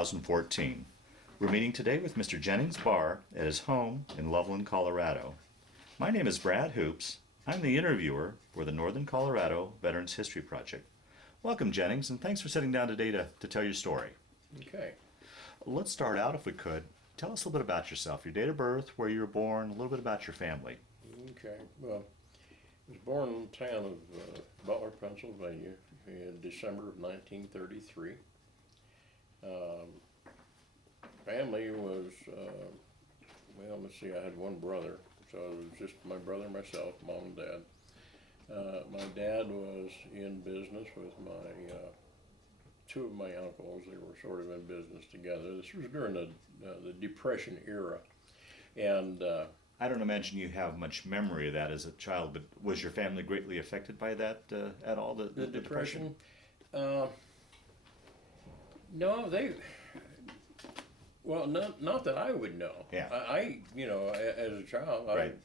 2014. We're meeting today with Mr. Jennings Barr at his home in Loveland, Colorado. My name is Brad Hoops. I'm the interviewer for the Northern Colorado Veterans History Project. Welcome, Jennings, and thanks for sitting down today to tell your story. Okay. Let's start out, if we could. Tell us a little bit about yourself, your date of birth, where you were born, a little bit about your family. Okay. Well, I was born in the town of Butler, Pennsylvania in December of 1933. Family was, well, let's see, I had one brother, so it was just my brother and myself, mom and dad. My dad was in business with my two of my uncles. They were sort of in business together. This was during the Depression era, and I don't imagine you have much memory of that as a child, but was your family greatly affected by that at all, the Depression? No, well, not that I would know. Yeah. I as a child, Right.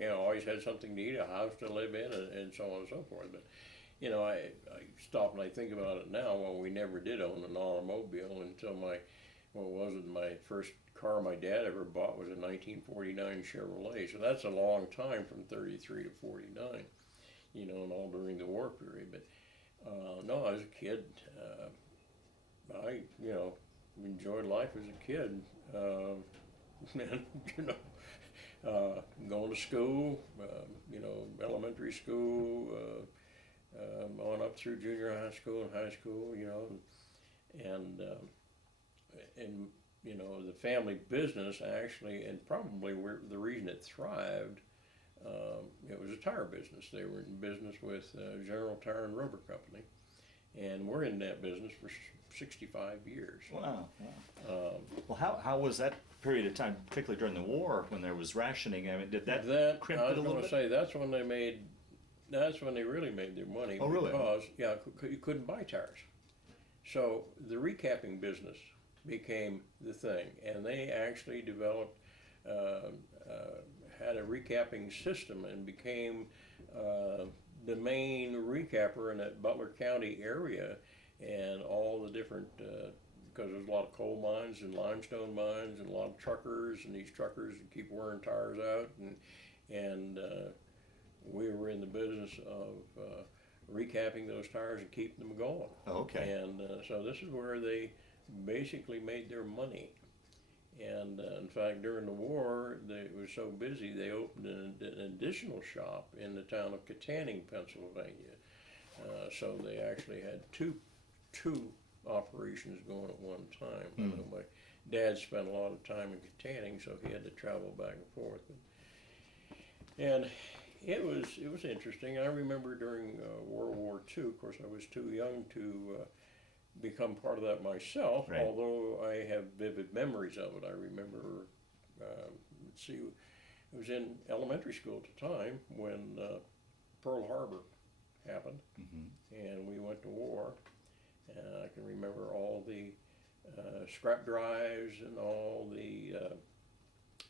I always had something to eat, a house to live in, and so on and so forth. But, I stop and I think about it now. Well, we never did own an automobile until my first car my dad ever bought was a 1949 Chevrolet. So that's a long time from 33 to 49, and all during the war period. But, no, as a kid, I, enjoyed life as a kid. And, going to school, elementary school, on up through junior high school and high school, and the family business actually, and probably the reason it thrived, it was a tire business. They were in business with General Tire and Rubber Company, and we're in that business for 65 years. Wow. Well, how was that period of time, particularly during the war when there was rationing? I mean, did that crimp I it a was little going to bit? say that's when they really made their money. Oh, really? Because you couldn't buy tires, so the recapping business became the thing, and they actually developed had a recapping system and became the main recapper in that Butler County area, and all the different because there's a lot of coal mines and limestone mines and a lot of truckers, and these truckers keep wearing tires out, and we were in the business of recapping those tires and keeping them going. Oh, okay. And so this is where they basically made their money. And in fact, during the war, they were so busy they opened an additional shop in the town of Kittanning, Pennsylvania. So they actually had two operations going at one time. I know my dad spent a lot of time in Kittanning, so he had to travel back and forth. And it was interesting. I remember during World War II, of course, I was too young to become part of that myself, Right. although I have vivid memories of it. I remember, let's see, I was in elementary school at the time when Pearl Harbor happened, and we went to war. And I can remember all the scrap drives and all the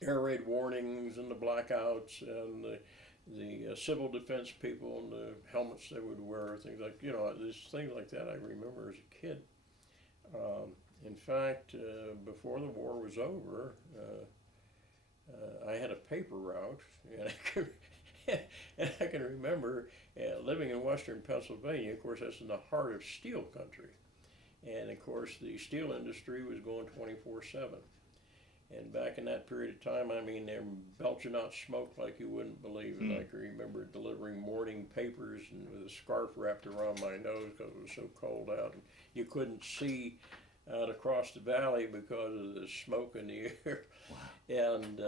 air raid warnings and the blackouts and the civil defense people and the helmets they would wear, things like, there's things like that I remember as a kid. In fact, before the war was over, I had a paper route, and I can remember living in western Pennsylvania. Of course, that's in the heart of steel country. And of course, the steel industry was going 24/7. And back in that period of time, I mean, they're belching out smoke like you wouldn't believe. And I can remember delivering morning papers and with a scarf wrapped around my nose because it was so cold out. And you couldn't see out across the valley because of the smoke in the air. Wow. And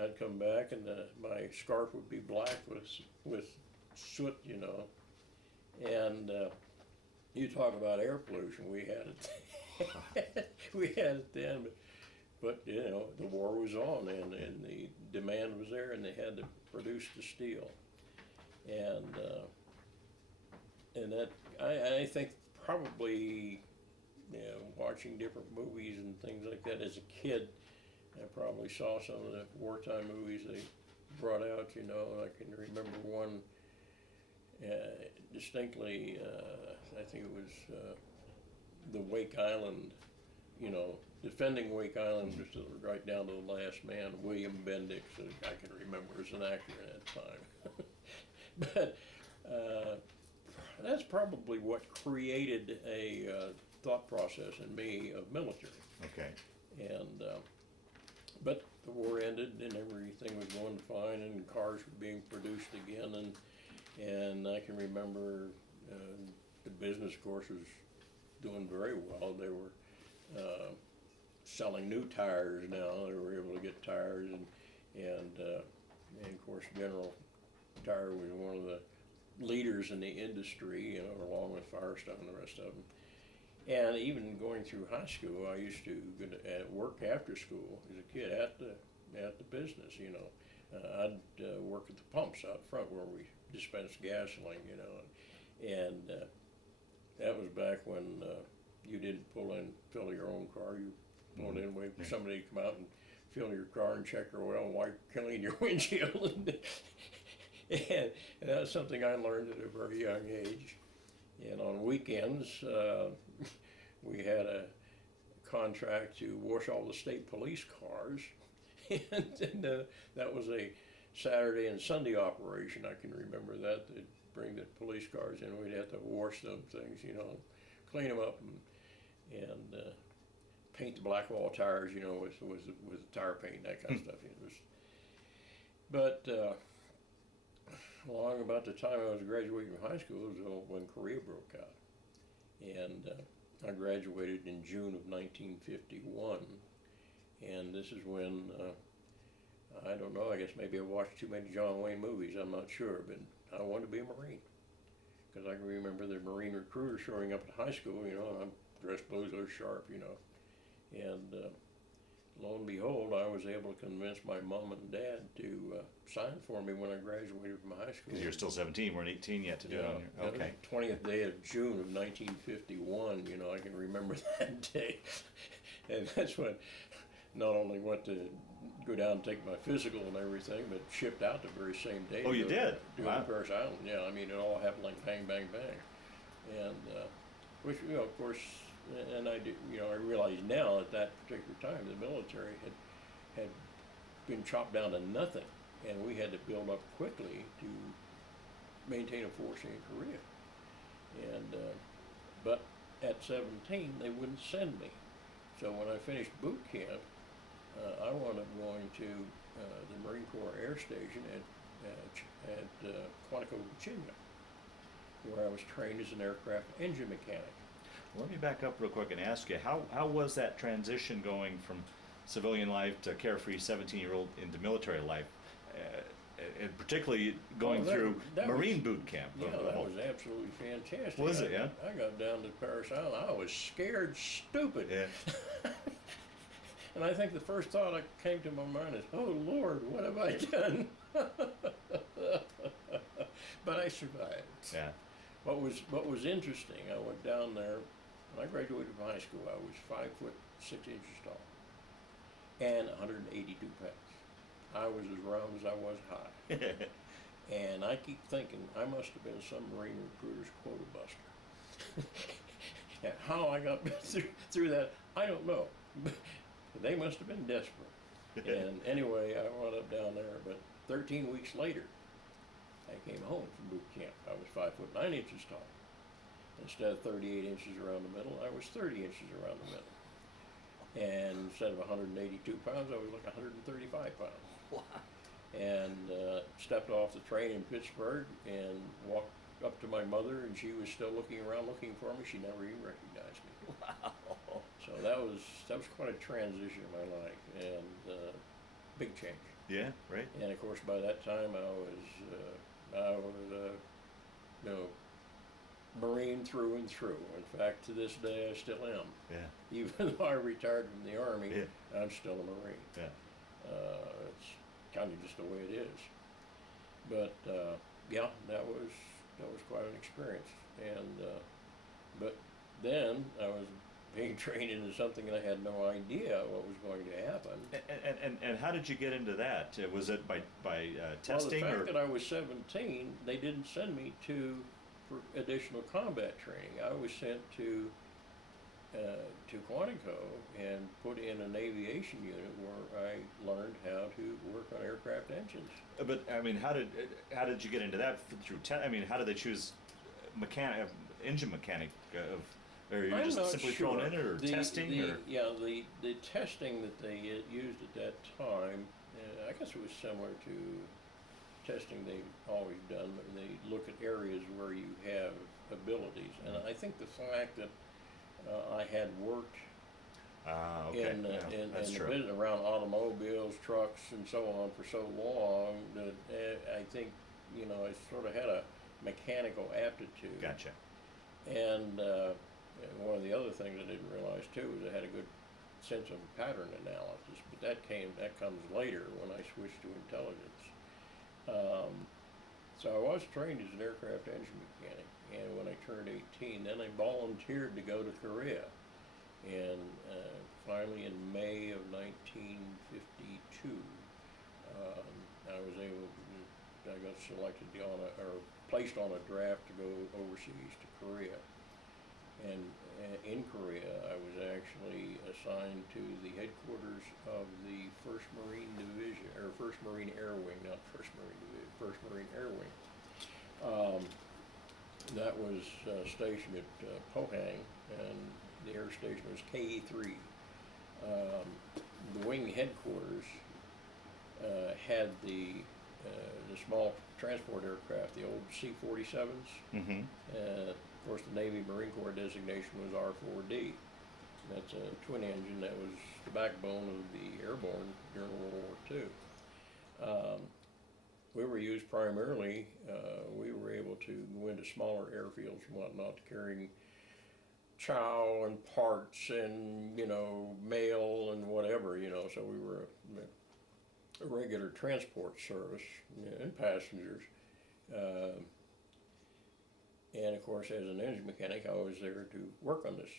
I'd come back and my scarf would be black with soot, And you talk about air pollution, we had it. We had it then, but the war was on, and the demand was there, and they had to produce the steel. And that I think probably watching different movies and things like that as a kid, I probably saw some of the wartime movies they brought out. I can remember one distinctly. I think it was the Wake Island you know, defending Wake Island just right down to the last man. William Bendix, I can remember as an actor at that time. But that's probably what created a thought process in me of military. Okay. And but the war ended and everything was going fine and cars were being produced again, and I can remember the business, of course, was doing very well. They were selling new tires now. They were able to get tires, and of course General Tire was one of the leaders in the industry, you know, along with Firestone and the rest of them. And even going through high school, I used to go to work after school as a kid at the business. You know, I'd work at the pumps out front where we dispensed gasoline. You know, and that was back when you didn't fill your own car. You pulled in, wait for somebody to come out and fill your car and check your oil and wipe clean your windshield. And that was something I learned at a very young age. And on weekends, we had a contract to wash all the state police cars. and that was a Saturday and Sunday operation. I can remember that. They'd bring the police cars in. We'd have to wash them things, you know, clean them up and paint the black wall tires, you know, with tire paint, that kind of stuff. It was, but along about the time I was graduating from high school was when Korea broke out. And I graduated in June of 1951. And this is when, I don't know, I guess maybe I watched too many John Wayne movies, I'm not sure, but I wanted to be a Marine. Because I can remember the Marine recruiter showing up at high school, you know, and I'm dressed blue, so sharp, you know. And lo and behold, I was able to convince my mom and dad to sign for me when I graduated from high school. Because you're still 17, weren't 18 yet to do it on your, okay. 20th day of June of 1951, you know, I can remember that day. And that's when not only went to go down and take my physical and everything, but shipped out the very same day. Oh, you did? Wow. Paris Island, yeah. I mean, it all happened like bang, bang, bang. And, which, you know, of course, and I do, you know, I realize now at that particular time the military had been chopped down to nothing, and we had to build up quickly to maintain a force in Korea. And but at 17, they wouldn't send me. So when I finished boot camp, I wound up going to the Marine Corps Air Station at Quantico, Virginia, where I was trained as an aircraft engine mechanic. Let me back up real quick and ask you, how was that transition going from civilian life to carefree 17-year-old into military life, and particularly going through Marine boot camp? Yeah, that was absolutely fantastic. Was it, yeah? I got down to Paris Island. I was scared stupid. Yeah. And I think the first thought that came to my mind is, oh Lord, what have I done? But I survived. Yeah. What was interesting, I went down there, when I graduated from high school, I was 5'6" tall and 182 pounds. I was as round as I was high. And I keep thinking, I must have been some Marine recruiter's quota buster. And how I got through that, I don't know. But they must have been desperate. And anyway, I wound up down there, but 13 weeks later, I came home from boot camp. I was 5'9" tall. Instead of 38 inches around the middle, I was 30 inches around the middle. And instead of 182 pounds, I was like 135 pounds. Wow. And stepped off the train in Pittsburgh and walked up to my mother, and she was still looking around looking for me. She never even recognized me. Wow. So that was quite a transition in my life, and big change. Yeah, right. And of course, by that time, I was you know, Marine through and through. In fact, to this day, I still am. Yeah. Even though I retired from the Army, Yeah. I'm still a Marine. Yeah. It's kind of just the way it is. But yeah, that was quite an experience. And but then I was being trained into something and I had no idea what was going to happen. And how did you get into that? Was it by testing? Well, the fact or? that I was 17, they didn't send me for additional combat training. I was sent to to Quantico and put in an aviation unit where I learned how to work on aircraft engines. But I mean, how did you get into that through? I mean, how did they choose mechanic, engine mechanic of? Or you I'm just not simply sure. thrown in it, or testing, or Yeah, the testing that they used at that time, I guess it was similar to testing they've always done. They look at areas where you have abilities, and I think the fact that I had worked okay, in that's the true. business around automobiles, trucks, and so on for so long that I think I sort of had a mechanical aptitude. Gotcha. And one of the other things I didn't realize too is I had a good sense of pattern analysis, but that comes later when I switched to intelligence. So I was trained as an aircraft engine mechanic, and when I turned 18, then I volunteered to go to Korea. And finally, in May of 1952, I got selected or placed on a draft to go overseas to Korea. And in Korea, I was actually assigned to the headquarters of the 1st Marine Division, or 1st Marine Air Wing, not 1st Marine Division, 1st Marine Air Wing. That was stationed at Pohang, and the air station was KE-3. The wing headquarters had the small transport aircraft, the old C-47s. Mm-hmm. Of course, the Navy Marine Corps designation was R-4D. That's a twin engine that was the backbone of the airborne during World War II. We were used primarily, we were able to go into smaller airfields and whatnot, carrying chow and parts and, mail and whatever, so we were a regular transport service and passengers. And of course, as an engine mechanic, I was there to work on this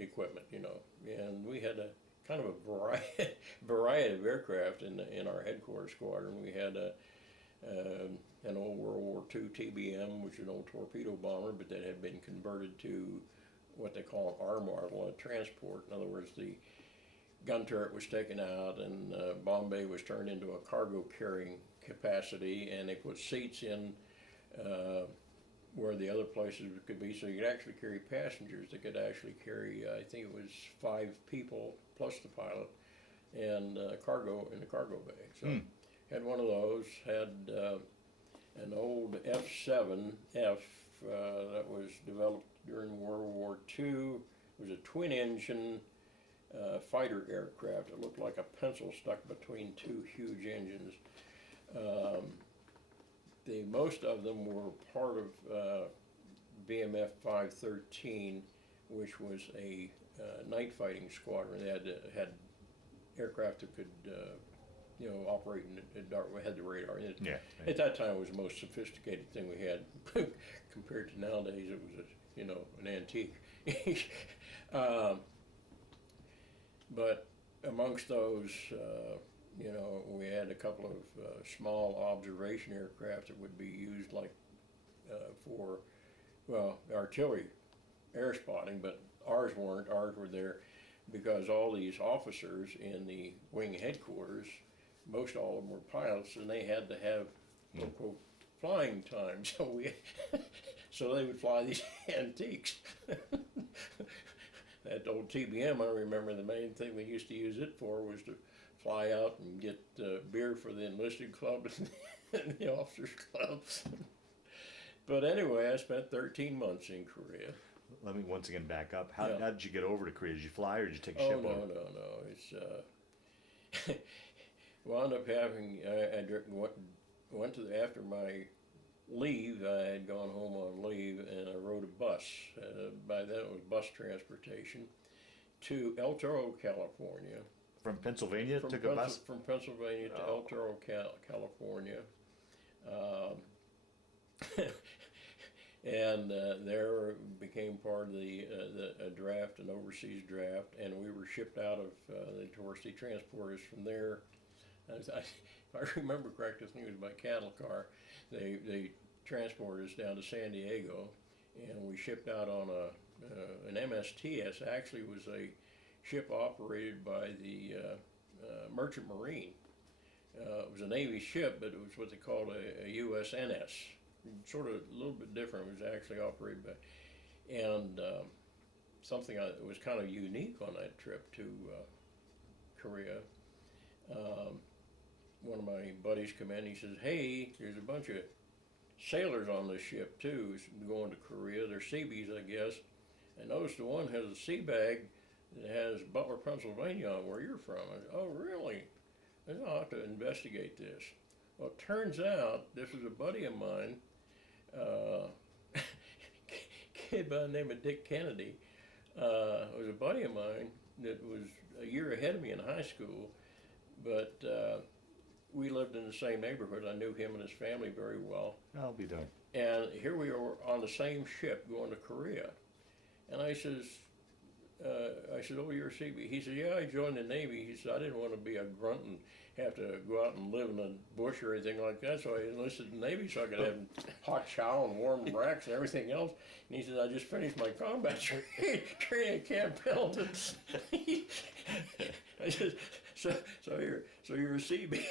equipment, and we had a kind of a variety of aircraft in our headquarters squadron. We had an old World War II TBM, which is an old torpedo bomber, but that had been converted to what they call an R model, a transport. In other words, the gun turret was taken out, and Bombay was turned into a cargo carrying capacity, and they put seats in where the other places could be, so you could actually carry passengers. They could actually carry, I think it was 5 people plus the pilot, and cargo in the cargo bay. So had one of those, had an old F-7F that was developed during World War II. It was a twin engine fighter aircraft. It looked like a pencil stuck between 2 huge engines. Most of them were part of BMF 513, which was a night fighting squadron. They had aircraft that could, operate in dark. We had the radar. Yeah. At that time, it was the most sophisticated thing we had. Compared to nowadays, it was an antique. But amongst those, we had a couple of small observation aircraft that would be used for, artillery air spotting, but ours weren't. Ours were there because all these officers in the wing headquarters, most all of them were pilots, and they had to have, quote, flying time. So they would fly these antiques. That old TBM, I remember the main thing they used to use it for was to fly out and get beer for the enlisted club and the officers club. But anyway, I spent 13 months in Korea. Let me once again back up. How did you get over to Korea? Did you fly, or did you take a ship no, over? no. It's wound up having. I went to after my leave. I had gone home on leave, and I rode a bus. By then, it was bus transportation to El Toro, California. From Pennsylvania, took a bus? From Pennsylvania to El Toro, California. And there became part of the draft, an overseas draft, and we were shipped out of the Torsi transporters from there. If I remember correctly, I think it was by cattle car. They transported us down to San Diego, and we shipped out on an MSTS actually was a ship operated by the Merchant Marine. It was a Navy ship, but it was what they called a USNS, sort of a little bit different. It was actually operated by, and something that was kind of unique on that trip to Korea. One of my buddies come in, he says, "Hey, there's a bunch of sailors on this ship too, going to Korea. They're Seabees, I guess. And notice the one has a sea bag that has Butler, Pennsylvania on where you're from." I said, "Oh, really? I'll have to investigate this." Well, it turns out this was a buddy of mine, kid by the name of Dick Kennedy. Was a buddy of mine that was a year ahead of me in high school, but we lived in the same neighborhood. I knew him and his family very well. I'll be darned. And here we were on the same ship going to Korea. And I says, "Oh, you're a Seabee." He said, "Yeah, I joined the Navy." He said, "I didn't want to be a grunt and have to go out and live in the bush or anything like that, so I enlisted in the Navy so I could have hot chow and warm racks and everything else." And he said, "I just finished my combat training at Camp Pendleton." I said, so you're a Seabee."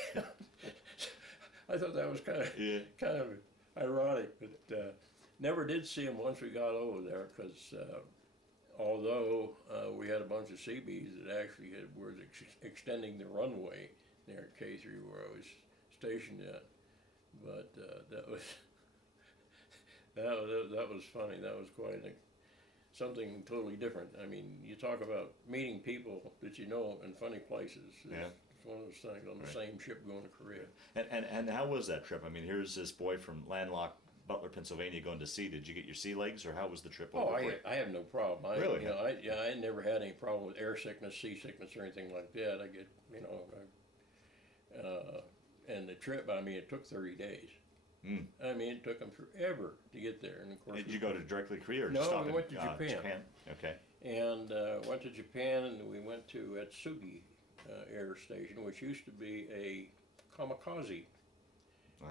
I thought that was kind of ironic, but never did see him once we got over there, because although we had a bunch of Seabees that actually were extending the runway there at K3 where I was stationed at, but that was funny. That was quite something totally different. I mean, you talk about meeting people that you know in funny places. It's one of those things on the same ship going to Korea. And how was that trip? I mean, here's this boy from landlocked Butler, Pennsylvania, going to sea. Did you get your sea legs, or how was the trip over? I have no problem. Really? You know, I never had any problem with air sickness, seasickness, or anything like that. I get, and the trip, I mean, it took 30 days. I mean, it took them forever to get there. And of course, did you go to directly Korea, or no, stop we went to Japan. Japan? Okay. And went to Japan, and we went to Atsugi Air Station, which used to be a kamikaze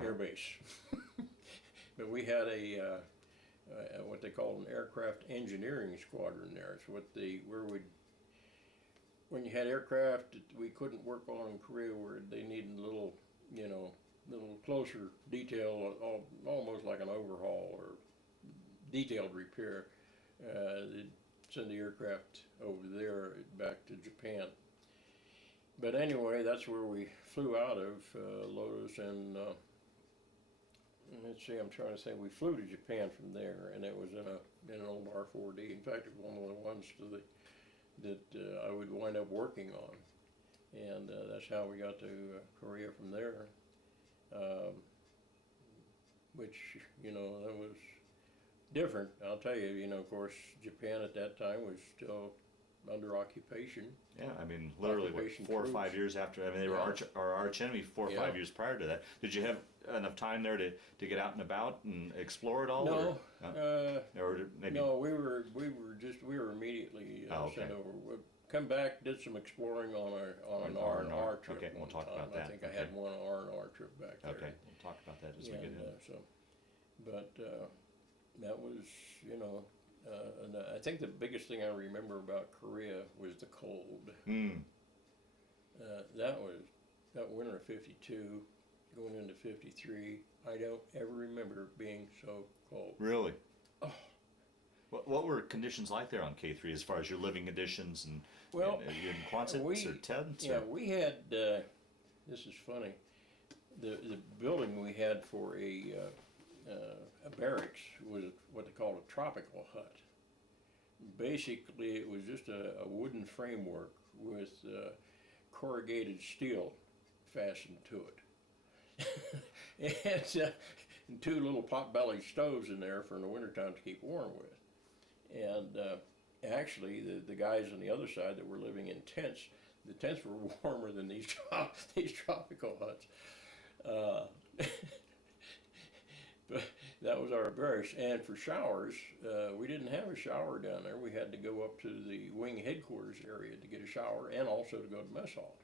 air base. But we had a what they called an aircraft engineering squadron there. It's when you had aircraft that we couldn't work on in Korea, where they needed a little closer detail, almost like an overhaul or detailed repair. They'd send the aircraft over there back to Japan. But anyway, that's where we flew out of Lotus, and let's see, I'm trying to say, we flew to Japan from there, and it was in an old R4D. In fact, it was one of the ones that I would wind up working on, and that's how we got to Korea from there. Which, that was different. I'll tell you, of course, Japan at that time was still under occupation. Yeah, I mean, literally, what, 4 or 5 years after? I mean, they were our arch enemy 4 or 5 years prior to that. Did you have enough time there to get out and about and explore it all? No, or maybe? No, we were immediately sent over. We come back, did some exploring on an R&R trip. Okay, we'll talk about that. I think I had one R&R trip back there. Okay, we'll talk about that as we get in. But that was, and I think the biggest thing I remember about Korea was the cold. That winter of '52, going into '53, I don't ever remember it being so cold. Really? Oh. What were conditions like there on K3 as far as your living conditions and you in Quonsets or tents? Yeah, we had. This is funny. The building we had for a barracks was what they called a tropical hut. Basically, it was just a wooden framework with corrugated steel fastened to it. And 2 little pot-bellied stoves in there for in the wintertime to keep warm with. And actually, the guys on the other side that were living in tents, the tents were warmer than these tropical huts. But that was our barracks. And for showers, we didn't have a shower down there. We had to go up to the wing headquarters area to get a shower, and also to go to mess hall.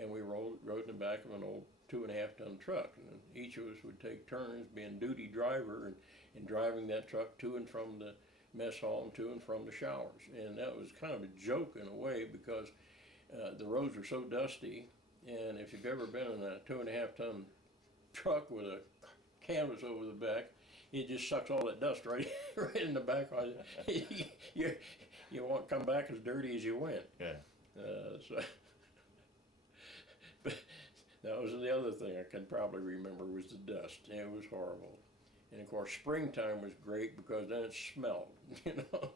And we rode in the back of an old 2.5-ton truck, and each of us would take turns being duty driver and driving that truck to and from the mess hall and to and from the showers. And that was kind of a joke in a way because the roads are so dusty, and if you've ever been in a 2.5-ton truck with a canvas over the back, it just sucks all that dust right right in the back. You won't come back as dirty as you went. Yeah. So, but that was the other thing I can probably remember was the dust. It was horrible. And of course, springtime was great because then it smelled, you know,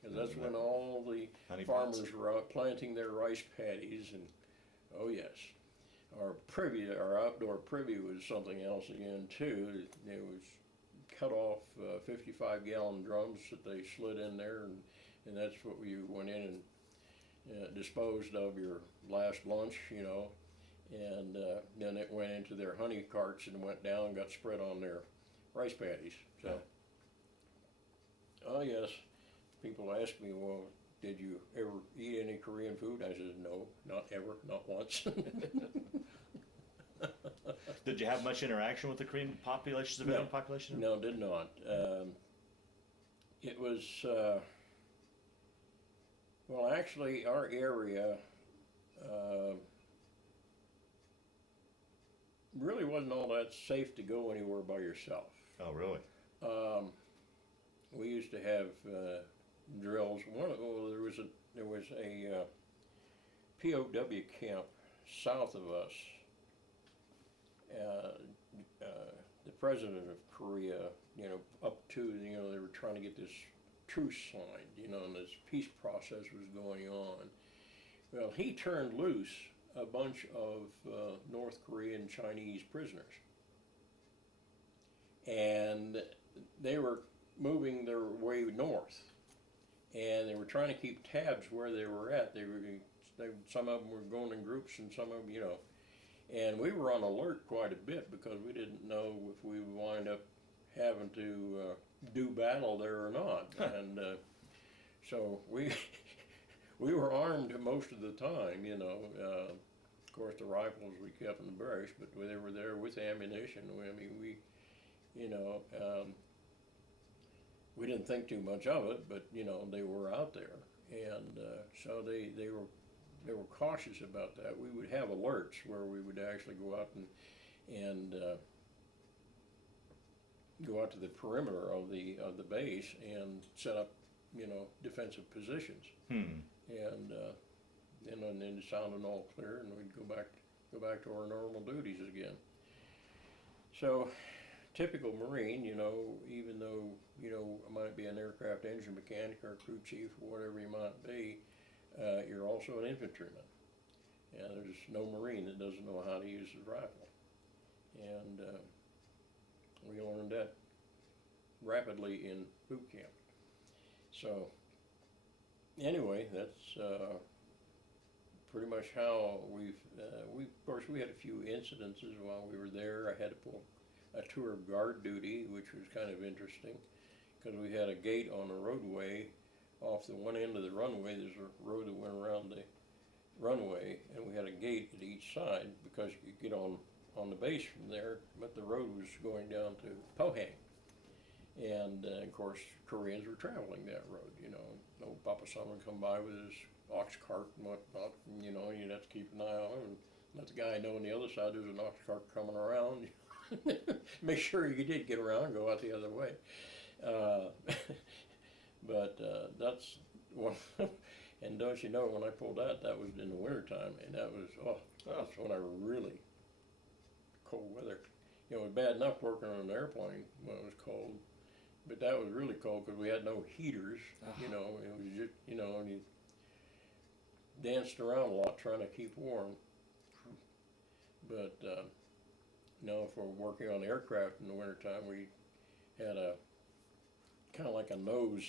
because that's when all the Honey farmers pots. were out planting their rice paddies, and oh yes, our outdoor privy was something else again too. It was cut off 55-gallon drums that they slid in there, and that's what you went in and disposed of your last lunch, you know, and then it went into their honey carts and went down and got spread on their rice paddies. So, oh yes, people ask me, well, did you ever eat any Korean food? I said, no, not ever, not once. Did you have much interaction with the Korean population, civilian population? No, did not. It was, well, actually, our area really wasn't all that safe to go anywhere by yourself. Oh, really? We used to have drills. There was a POW camp south of us. The president of Korea, you know, up to, you know, they were trying to get this truce signed, you know, and this peace process was going on. Well, he turned loose a bunch of North Korean Chinese prisoners. And they were moving their way north. And they were trying to keep tabs where they were at. Some of them were going in groups and some of them, you know. And we were on alert quite a bit because we didn't know if we would wind up having to do battle there or not. And so we were armed most of the time, you know. Of course, the rifles we kept in the barracks, but they were there with ammunition. I mean, you know, we didn't think too much of it, but you know, they were out there, and so they were cautious about that. We would have alerts where we would actually go out and go out to the perimeter of the base and set up, you know, defensive positions. And then it sounded all clear, and we'd go back to our normal duties again. So, typical Marine, you know, even though, you know, I might be an aircraft engine mechanic or crew chief or whatever you might be, you're also an infantryman. And there's no Marine that doesn't know how to use the rifle. And we learned that rapidly in boot camp. So, anyway, that's pretty much how of course, we had a few incidences while we were there. I had to pull a tour of guard duty, which was kind of interesting, because we had a gate on the roadway off the one end of the runway. There's a road that went around the runway, and we had a gate at each side because you could get on the base from there, but the road was going down to Pohang. And of course, Koreans were traveling that road, you know. No Papa Son would come by with his ox cart and whatnot, and, you know, you'd have to keep an eye on him and let the guy know on the other side there's an ox cart coming around. Make sure you did get around and go out the other way. But that's one. And don't you know, when I pulled out, that was in the wintertime, and that was, that's when I really, cold weather. You know, it was bad enough working on an airplane when it was cold, but that was really cold because we had no heaters, you know. It was just, you know, and you danced around a lot trying to keep warm. But, you know, if we're working on aircraft in the wintertime, we had a, kind of like a nose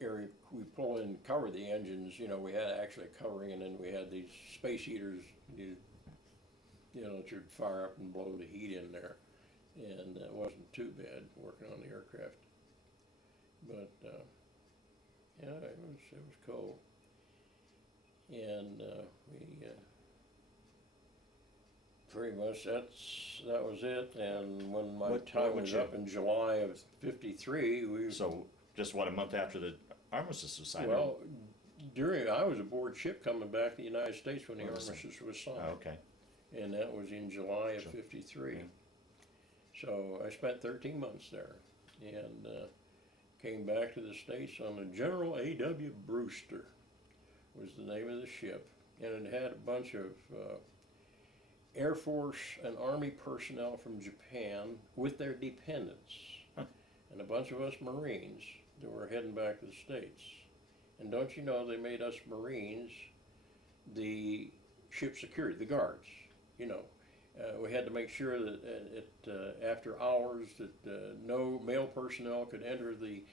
area. We pull in and cover the engines, you know, we had actually covering, and then we had these space heaters, you know, that you'd fire up and blow the heat in there. And it wasn't too bad working on the aircraft. But, yeah, it was cold. And pretty much that was it. And when my What time would was you- up in July of '53, we So just what, a month after the armistice was signed? well I was aboard ship coming back to the United States when the Oh, was it? armistice was signed, Oh, okay. and that was in July of Sure. '53. Yeah. So I spent 13 months there, and came back to the States on the General A.W. Brewster was the name of the ship, and it had a bunch of Air Force and Army personnel from Japan with their dependents, Huh. and a bunch of us Marines that were heading back to the States. And don't you know, they made us Marines the ship security, the guards, you know. We had to make sure that after hours that no male personnel could enter the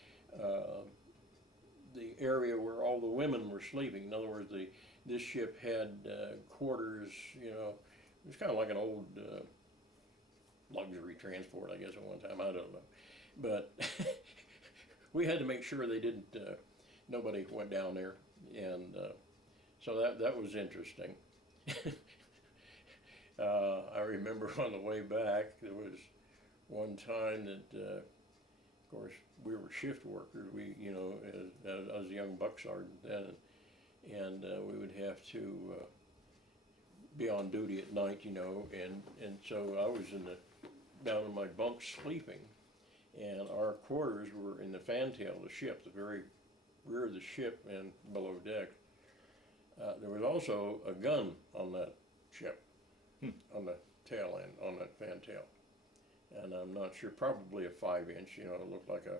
area where all the women were sleeping. In other words, this ship had quarters, you know. It was kind of like an old luxury transport, I guess, at one time. I don't know. But we had to make sure they didn't, nobody went down there. And so that was interesting. I remember on the way back, there was one time that, of course, we were shift workers. We, you know, I was a young buck sergeant then, and we would have to be on duty at night, you know, and so I was down in my bunk sleeping, and our quarters were in the fantail of the ship, the very rear of the ship and below deck. There was also a gun on that ship, on the tail end, on that fantail. And I'm not sure, probably a 5-inch, you know, it looked like a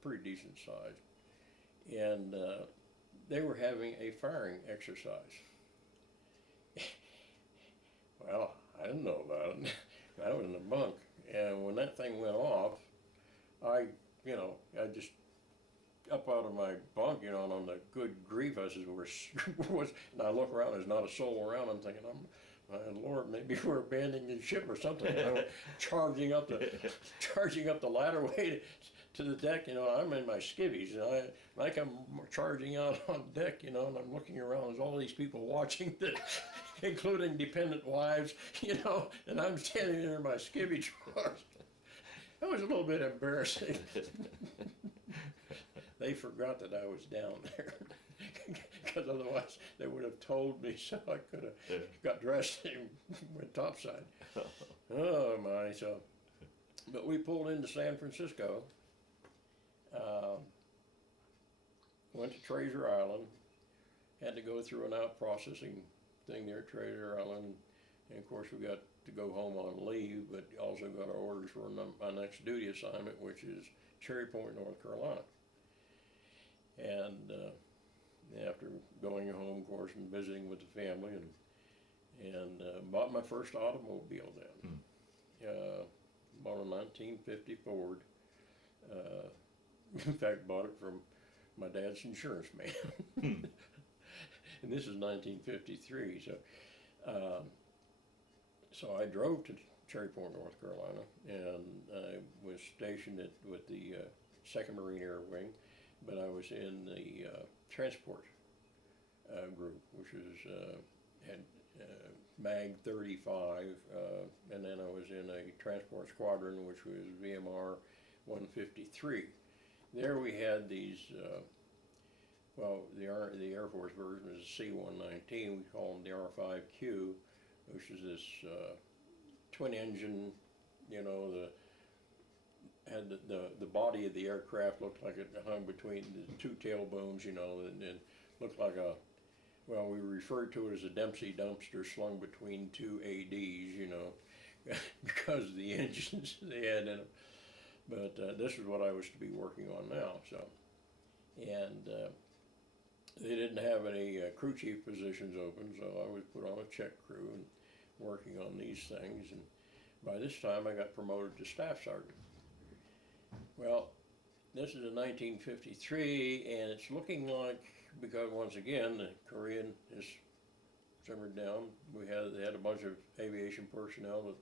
pretty decent size. And they were having a firing exercise. Well, I didn't know about it. I was in the bunk, and when that thing went off, I just up out of my bunk, you know, and on the good grief, I said, and I look around, there's not a soul around. I'm thinking, my Lord, maybe we're abandoning the ship or something. And I went charging up the ladderway to the deck, you know. I'm in my skivvies, and I come charging out on deck, you know, and I'm looking around. There's all these people watching, including dependent wives, you know, and I'm standing there in my skivvy drawers. That was a little bit embarrassing. They forgot that I was down there, because otherwise they would have told me, so I could have got dressed and went topside. Oh my! So, but we pulled into San Francisco. Went to Treasure Island. Had to go through an out processing thing there at Treasure Island, and of course we got to go home on leave, but also got our orders for my next duty assignment, which is Cherry Point, North Carolina. And after going home, of course, and visiting with the family, and bought my first automobile then. Bought a 1950 Ford. In fact, bought it from my dad's insurance man. And this is 1953, so I drove to Cherry Point, North Carolina, and I was stationed with the 2nd Marine Air Wing, but I was in the transport group, which had MAG 35, and then I was in a transport squadron, which was VMR 153. There we had these, the Air Force version was a C-119, we call them the R5Q, which is this twin engine, you know, had the body of the aircraft looked like it hung between the two tailbones, you know, and looked like we referred to it as a Dempsey dumpster slung between two ADs, you know, because of the engines they had in them. But this is what I was to be working on now, so. And they didn't have any crew chief positions open, so I was put on a check crew and working on these things. And by this time, I got promoted to staff sergeant. Well, this is in 1953, and it's looking like, because once again, the Korean is simmered down. They had a bunch of aviation personnel that,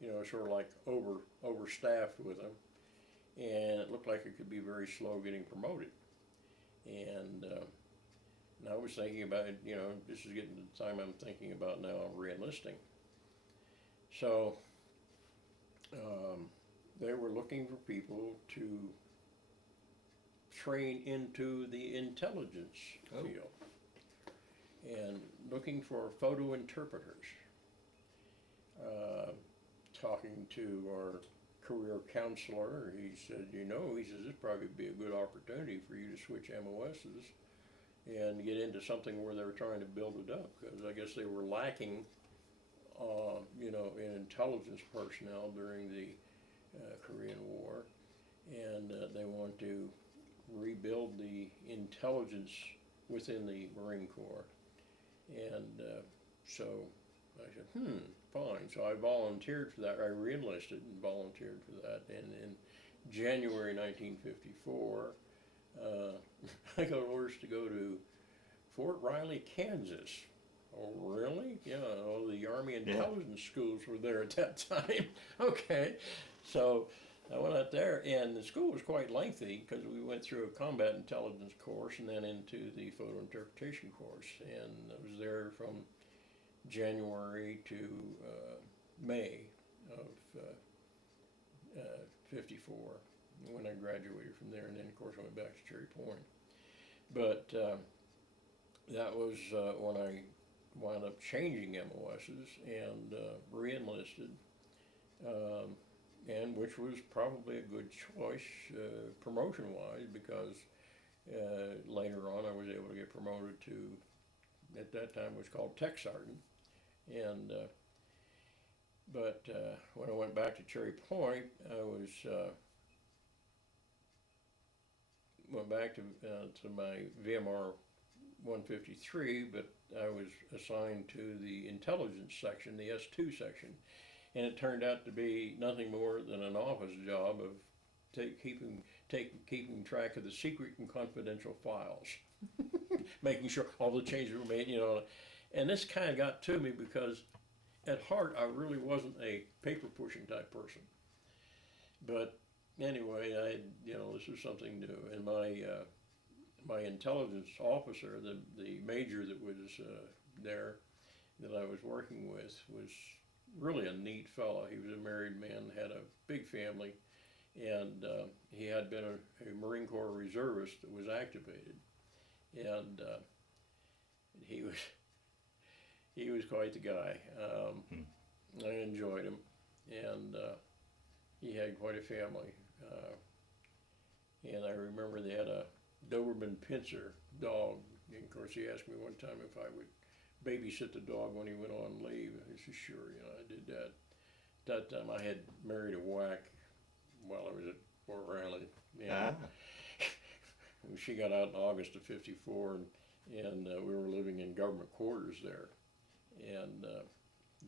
you know, sort of like overstaffed with them, and it looked like it could be very slow getting promoted. And I was thinking about, you know, this is getting to the time I'm thinking about now of re-enlisting. So they were looking for people to train into the intelligence field and looking for photo interpreters. Talking to our career counselor, he said, he says, this probably be a good opportunity for you to switch MOSs and get into something where they were trying to build it up, because I guess they were lacking, in intelligence personnel during the Korean War, and they want to rebuild the intelligence within the Marine Corps. And so I said, fine. So I volunteered for that. I re-enlisted and volunteered for that. And in January 1954, I got orders to go to Fort Riley, Kansas. Oh, really? Yeah, all the Army intelligence schools were there at that time. Okay. So I went out there, and the school was quite lengthy because we went through a combat intelligence course and then into the photo interpretation course. And I was there from January to May of 54 when I graduated from there, and then of course I went back to Cherry Point. But that was when I wound up changing MOSs and re-enlisted, and which was probably a good choice promotion-wise, because later on I was able to get promoted to, at that time it was called Tech Sergeant. And but when I went back to Cherry Point, I was went back to my VMR 153, but I was assigned to the intelligence section, the S2 section, and it turned out to be nothing more than an office job of keeping track of the secret and confidential files, making sure all the changes were made, And this kind of got to me because at heart I really wasn't a paper pushing type person. But anyway, this was something new. And my intelligence officer, the major that was there that I was working with, was really a neat fellow. He was a married man, had a big family, and he had been a Marine Corps reservist that was activated. And he was quite the guy. I enjoyed him, and he had quite a family. And I remember they had a Doberman Pinscher dog. And of course, he asked me one time if I would babysit the dog when he went on leave. I said, sure, I did that. At that time, I had married a whack while I was at Fort Riley. And she got out in August of '54, and we were living in government quarters there. And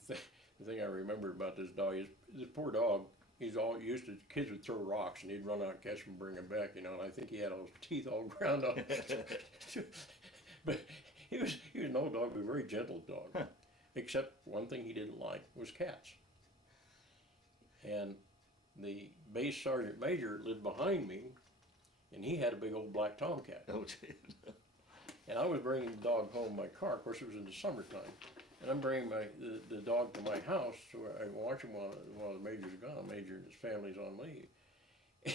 the thing I remember about this dog is this poor dog. He's all used to, kids would throw rocks and he'd run out and catch them and bring them back, and I think he had all his teeth all ground up. But he was an old dog, but a very gentle dog. Except one thing he didn't like was cats. And the base sergeant major lived behind me, and he had a big old black tomcat. Oh, geez. And I was bringing the dog home in my car. Of course, it was in the summertime. And I'm bringing the dog to my house, so I watch him while the major's gone. Major and his family's on leave.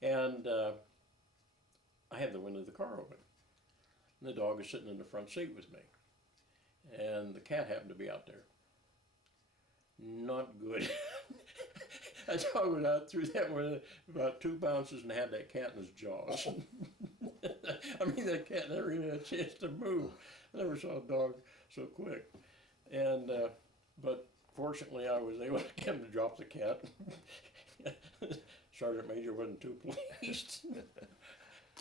And I have the window of the car open. And the dog is sitting in the front seat with me. And the cat happened to be out there. Not good. That dog was out through that with about 2 bounces and had that cat in his jaws. I mean, that cat never even had a chance to move. I never saw a dog so quick. And but fortunately, I was able to get him to drop the cat. Sergeant Major wasn't too pleased.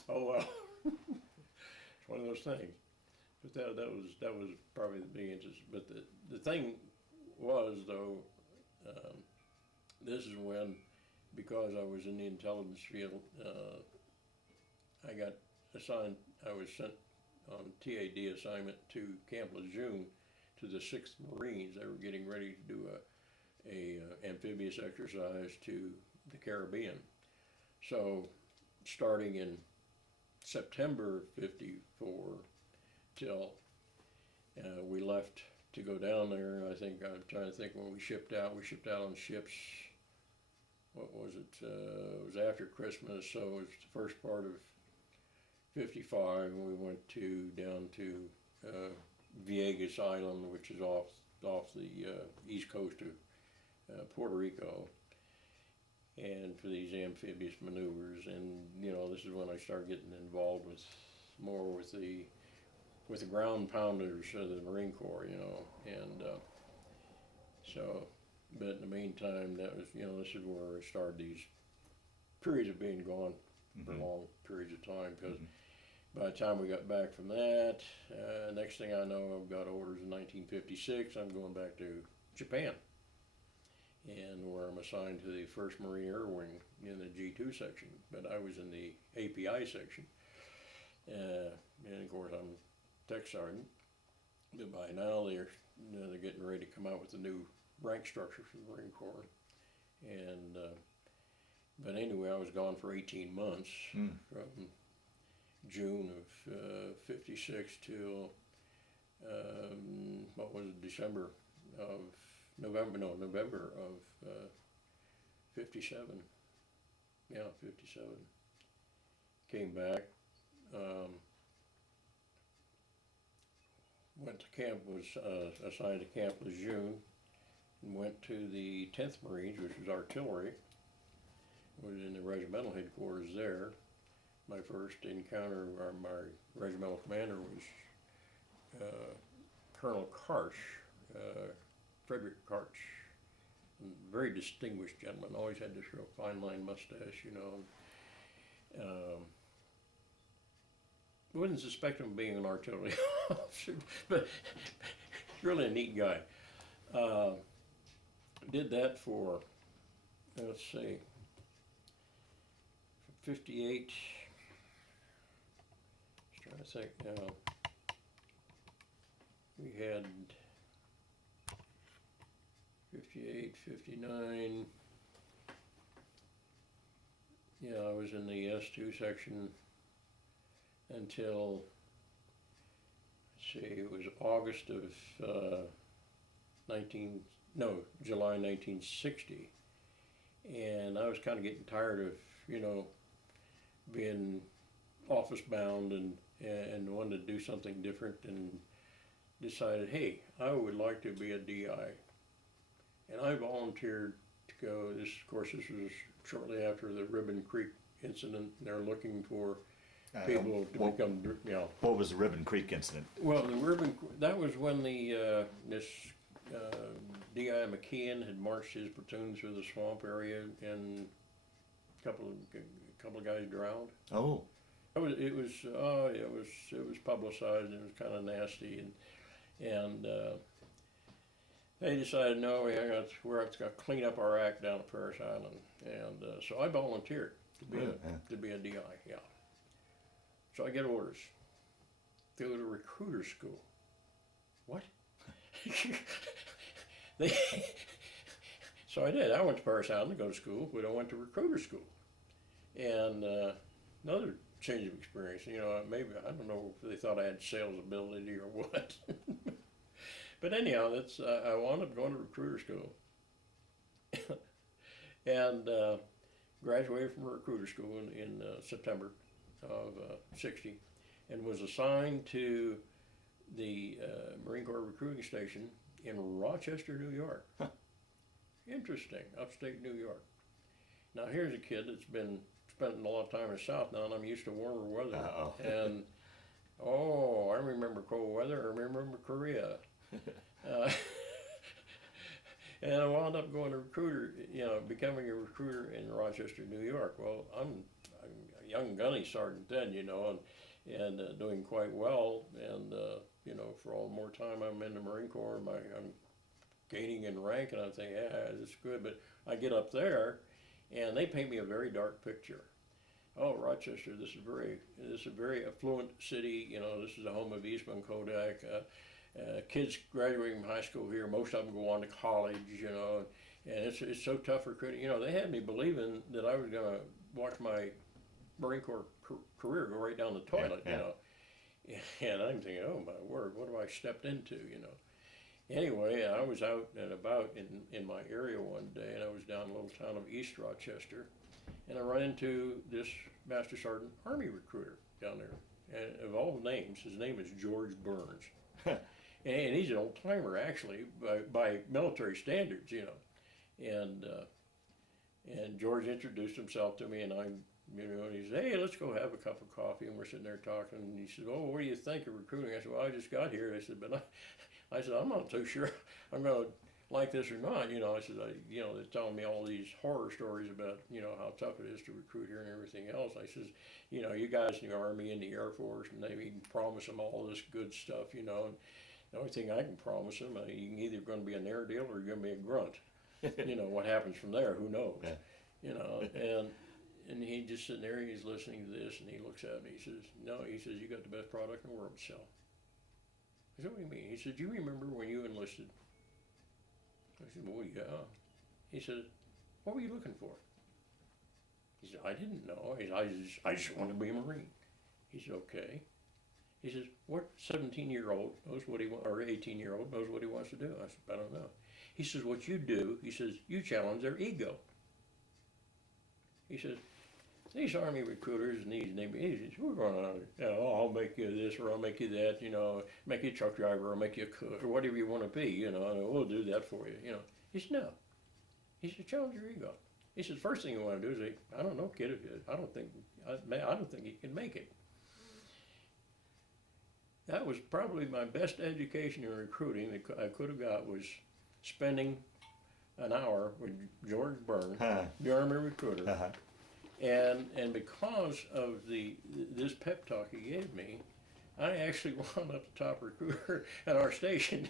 Oh well, it's one of those things. But that was probably the big interest. But the thing was, though, this is when, because I was in the intelligence field, I got assigned. I was sent on TAD assignment to Camp Lejeune to the 6th Marines. They were getting ready to do a amphibious exercise to the Caribbean. So starting in September '54 till we left to go down there. I think I'm trying to think when we shipped out. We shipped out on ships. What was it? It was after Christmas, so it was the first part of '55. And we went down to Vieques Island, which is off the east coast of Puerto Rico, and for these amphibious maneuvers. And this is when I started getting involved more with the ground pounders of the Marine Corps, and so. But in the meantime, that was this is where I started these periods of being gone for long periods of time, because by the time we got back from that, next thing I know, I've got orders in 1956. I'm going back to Japan, and where I'm assigned to the 1st Marine Air Wing in the G2 section, but I was in the API section, and of course I'm tech sergeant. But by now they're getting ready to come out with the new rank structure for the Marine Corps, and but anyway, I was gone for 18 months from June of '56 till what was it, November of '57. Yeah, '57. Came back. Went to camp. Was assigned to Camp Lejeune. And went to the 10th Marines, which was artillery. Was in the regimental headquarters there. My first encounter, or my regimental commander was Colonel Karch, Frederick Karch. Very distinguished gentleman. Always had this real fine line mustache, Wouldn't suspect him of being an artillery officer, but really a neat guy. Did that for, let's see, 58, just trying to think now, we had 58, 59, yeah, I was in the S2 section until, let's see, it was August of July 1960, and I was kind of getting tired of, being office bound and wanted to do something different, and decided, hey, I would like to be a DI, and I volunteered to go. This was shortly after the Ribbon Creek incident, and they're looking for people to become, What was the Ribbon Creek incident? Well, that was when this D.I. McKeon had marched his platoon through the swamp area, and a couple of guys drowned. Oh. It was publicized, and it was kind of nasty, and they decided, no, we're going to clean up our act down at Paris Island, and so I volunteered to be a DI. Yeah. So I get orders. Go to recruiter school. What? So I did. I went to Paris Island to go to school, but I went to recruiter school. And another change of experience. Maybe, I don't know if they thought I had sales ability or what. But anyhow, I wound up going to recruiter school. And graduated from recruiter school in September of '60, and was assigned to the Marine Corps recruiting station in Rochester, New York. Huh. Interesting, upstate New York. Now here's a kid that's been spending a lot of time in the South now, and I'm used to warmer weather. Uh-oh. And I remember cold weather. I remember Korea. And I wound up going to becoming a recruiter in Rochester, New York. Well, I'm a young gunny sergeant then, and doing quite well. And for all the more time I'm in the Marine Corps, I'm gaining in rank, and I'm thinking, yeah, this is good. But I get up there, and they paint me a very dark picture. Oh, Rochester, this is a very affluent city. This is the home of Eastman Kodak. Kids graduating from high school here, most of them go on to college, and it's so tough recruiting. They had me believing that I was going to watch my Marine Corps career go right down the toilet, And I'm thinking, oh my word, what have I stepped into, Anyway, I was out and about in my area one day, and I was down in a little town of East Rochester, and I run into this Master Sergeant Army recruiter down there. And of all names, his name is George Burns. And he's an old timer, actually, by military standards, you know. And George introduced himself to me, and and he said, "Hey, let's go have a cup of coffee." And we're sitting there talking, and he said, "Oh, what do you think of recruiting?" I said, "Well, I just got here." I said, "But I said, I'm not too sure I'm going to like this or not." You know, I said, they're telling me all these horror stories about, how tough it is to recruit here and everything else. I says, you guys in the Army and the Air Force and Navy can promise them all this good stuff, and the only thing I can promise them, you're either going to be an air deal or you're going to be a grunt. What happens from there, who knows? Yeah. And he just sitting there, he's listening to this, and he looks at me, he says, "No," he says, "you got the best product in the world to sell." I said, "What do you mean?" He said, "Do you remember when you enlisted?" I said, "Well, yeah." He said, "What were you looking for?" He said, "I didn't know. I just wanted to be a Marine." He said, "Okay." He says, "What 17-year-old knows what he wants, or 18-year-old knows what he wants to do?" I said, "I don't know." He says, "What you do," he says, "you challenge their ego." He says, "These Army recruiters and these Navy agents, we're going on, I'll make you this or I'll make you that, make you a truck driver or make you a cook or whatever you want to be, and we'll do that for you, He said, "No." He said, "Challenge your ego." He said, "First thing you want to do is say, I don't know, kid, I don't think you can make it." That was probably my best education in recruiting that I could have got, was spending an hour with George Burns, the Army recruiter. Uh-huh. And because of this pep talk he gave me, I actually wound up the top recruiter at our station.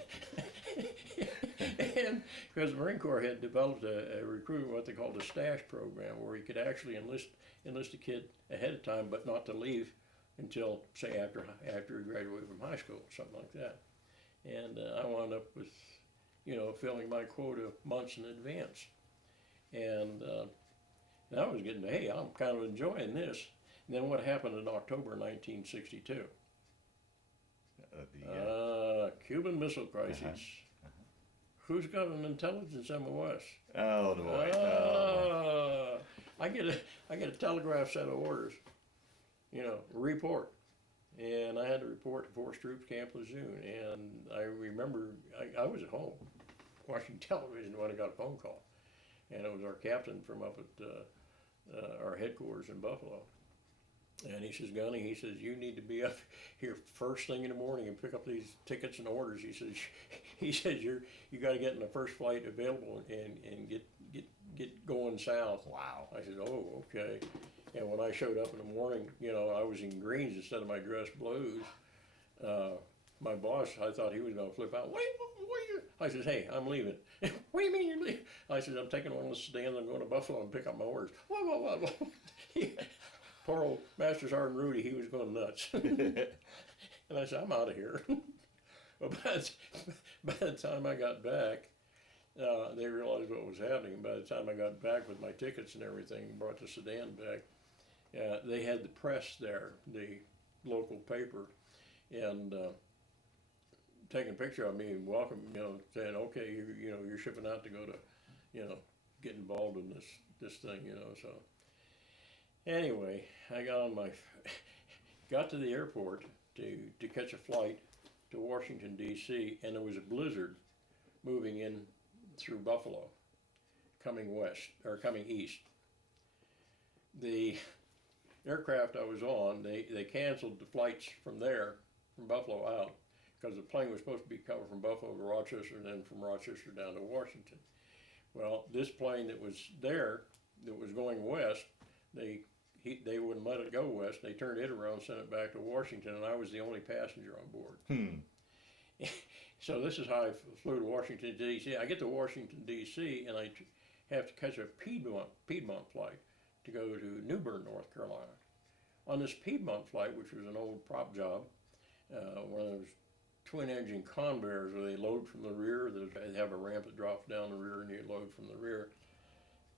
And because the Marine Corps had developed a recruitment, what they called a stash program, where you could actually enlist a kid ahead of time, but not to leave until, say, after he graduated from high school, something like that. And I wound up with, filling my quota months in advance. And I was getting, hey, I'm kind of enjoying this. And then what happened in October 1962? Cuban Missile Crisis. Uh-huh. Who's got an intelligence MOS? Oh boy. I get a telegraph set of orders. Report. And I had to report to Force Troops Camp Lejeune. And I remember I was at home watching television when I got a phone call. And it was our captain from up at our headquarters in Buffalo. And he says, "Gunny," he says, "you need to be up here first thing in the morning and pick up these tickets and orders." He says, you got to get in the first flight available and get going south. Wow. I said, "Oh, okay." And when I showed up in the morning, I was in greens instead of my dress blues. My boss, I thought he was going to flip out. What are you? I said, "Hey, I'm leaving." "What do you mean you're leaving?" I said, "I'm taking one of the sedans. I'm going to Buffalo and pick up my orders." What? Poor old Master Sergeant Rudy, he was going nuts. And I said, "I'm out of here." But by the time I got back, they realized what was happening. By the time I got back with my tickets and everything, brought the sedan back, they had the press there, the local paper, and taking a picture of me and welcome, saying, "Okay, you're shipping out to go to, get involved in this thing, So anyway, I got to the airport to catch a flight to Washington D.C., and there was a blizzard moving in through Buffalo, coming east. The aircraft I was on, they canceled the flights from Buffalo out, because the plane was supposed to be coming from Buffalo to Rochester and then from Rochester down to Washington. Well, this plane that was there, that was going west, they wouldn't let it go west. They turned it around and sent it back to Washington, and I was the only passenger on board. So this is how I flew to Washington, D.C. I get to Washington, D.C., and I have to catch a Piedmont flight to go to New Bern, North Carolina. On this Piedmont flight, which was an old prop job, one of those twin-engine Convaires where they load from the rear, they have a ramp that drops down the rear and you load from the rear.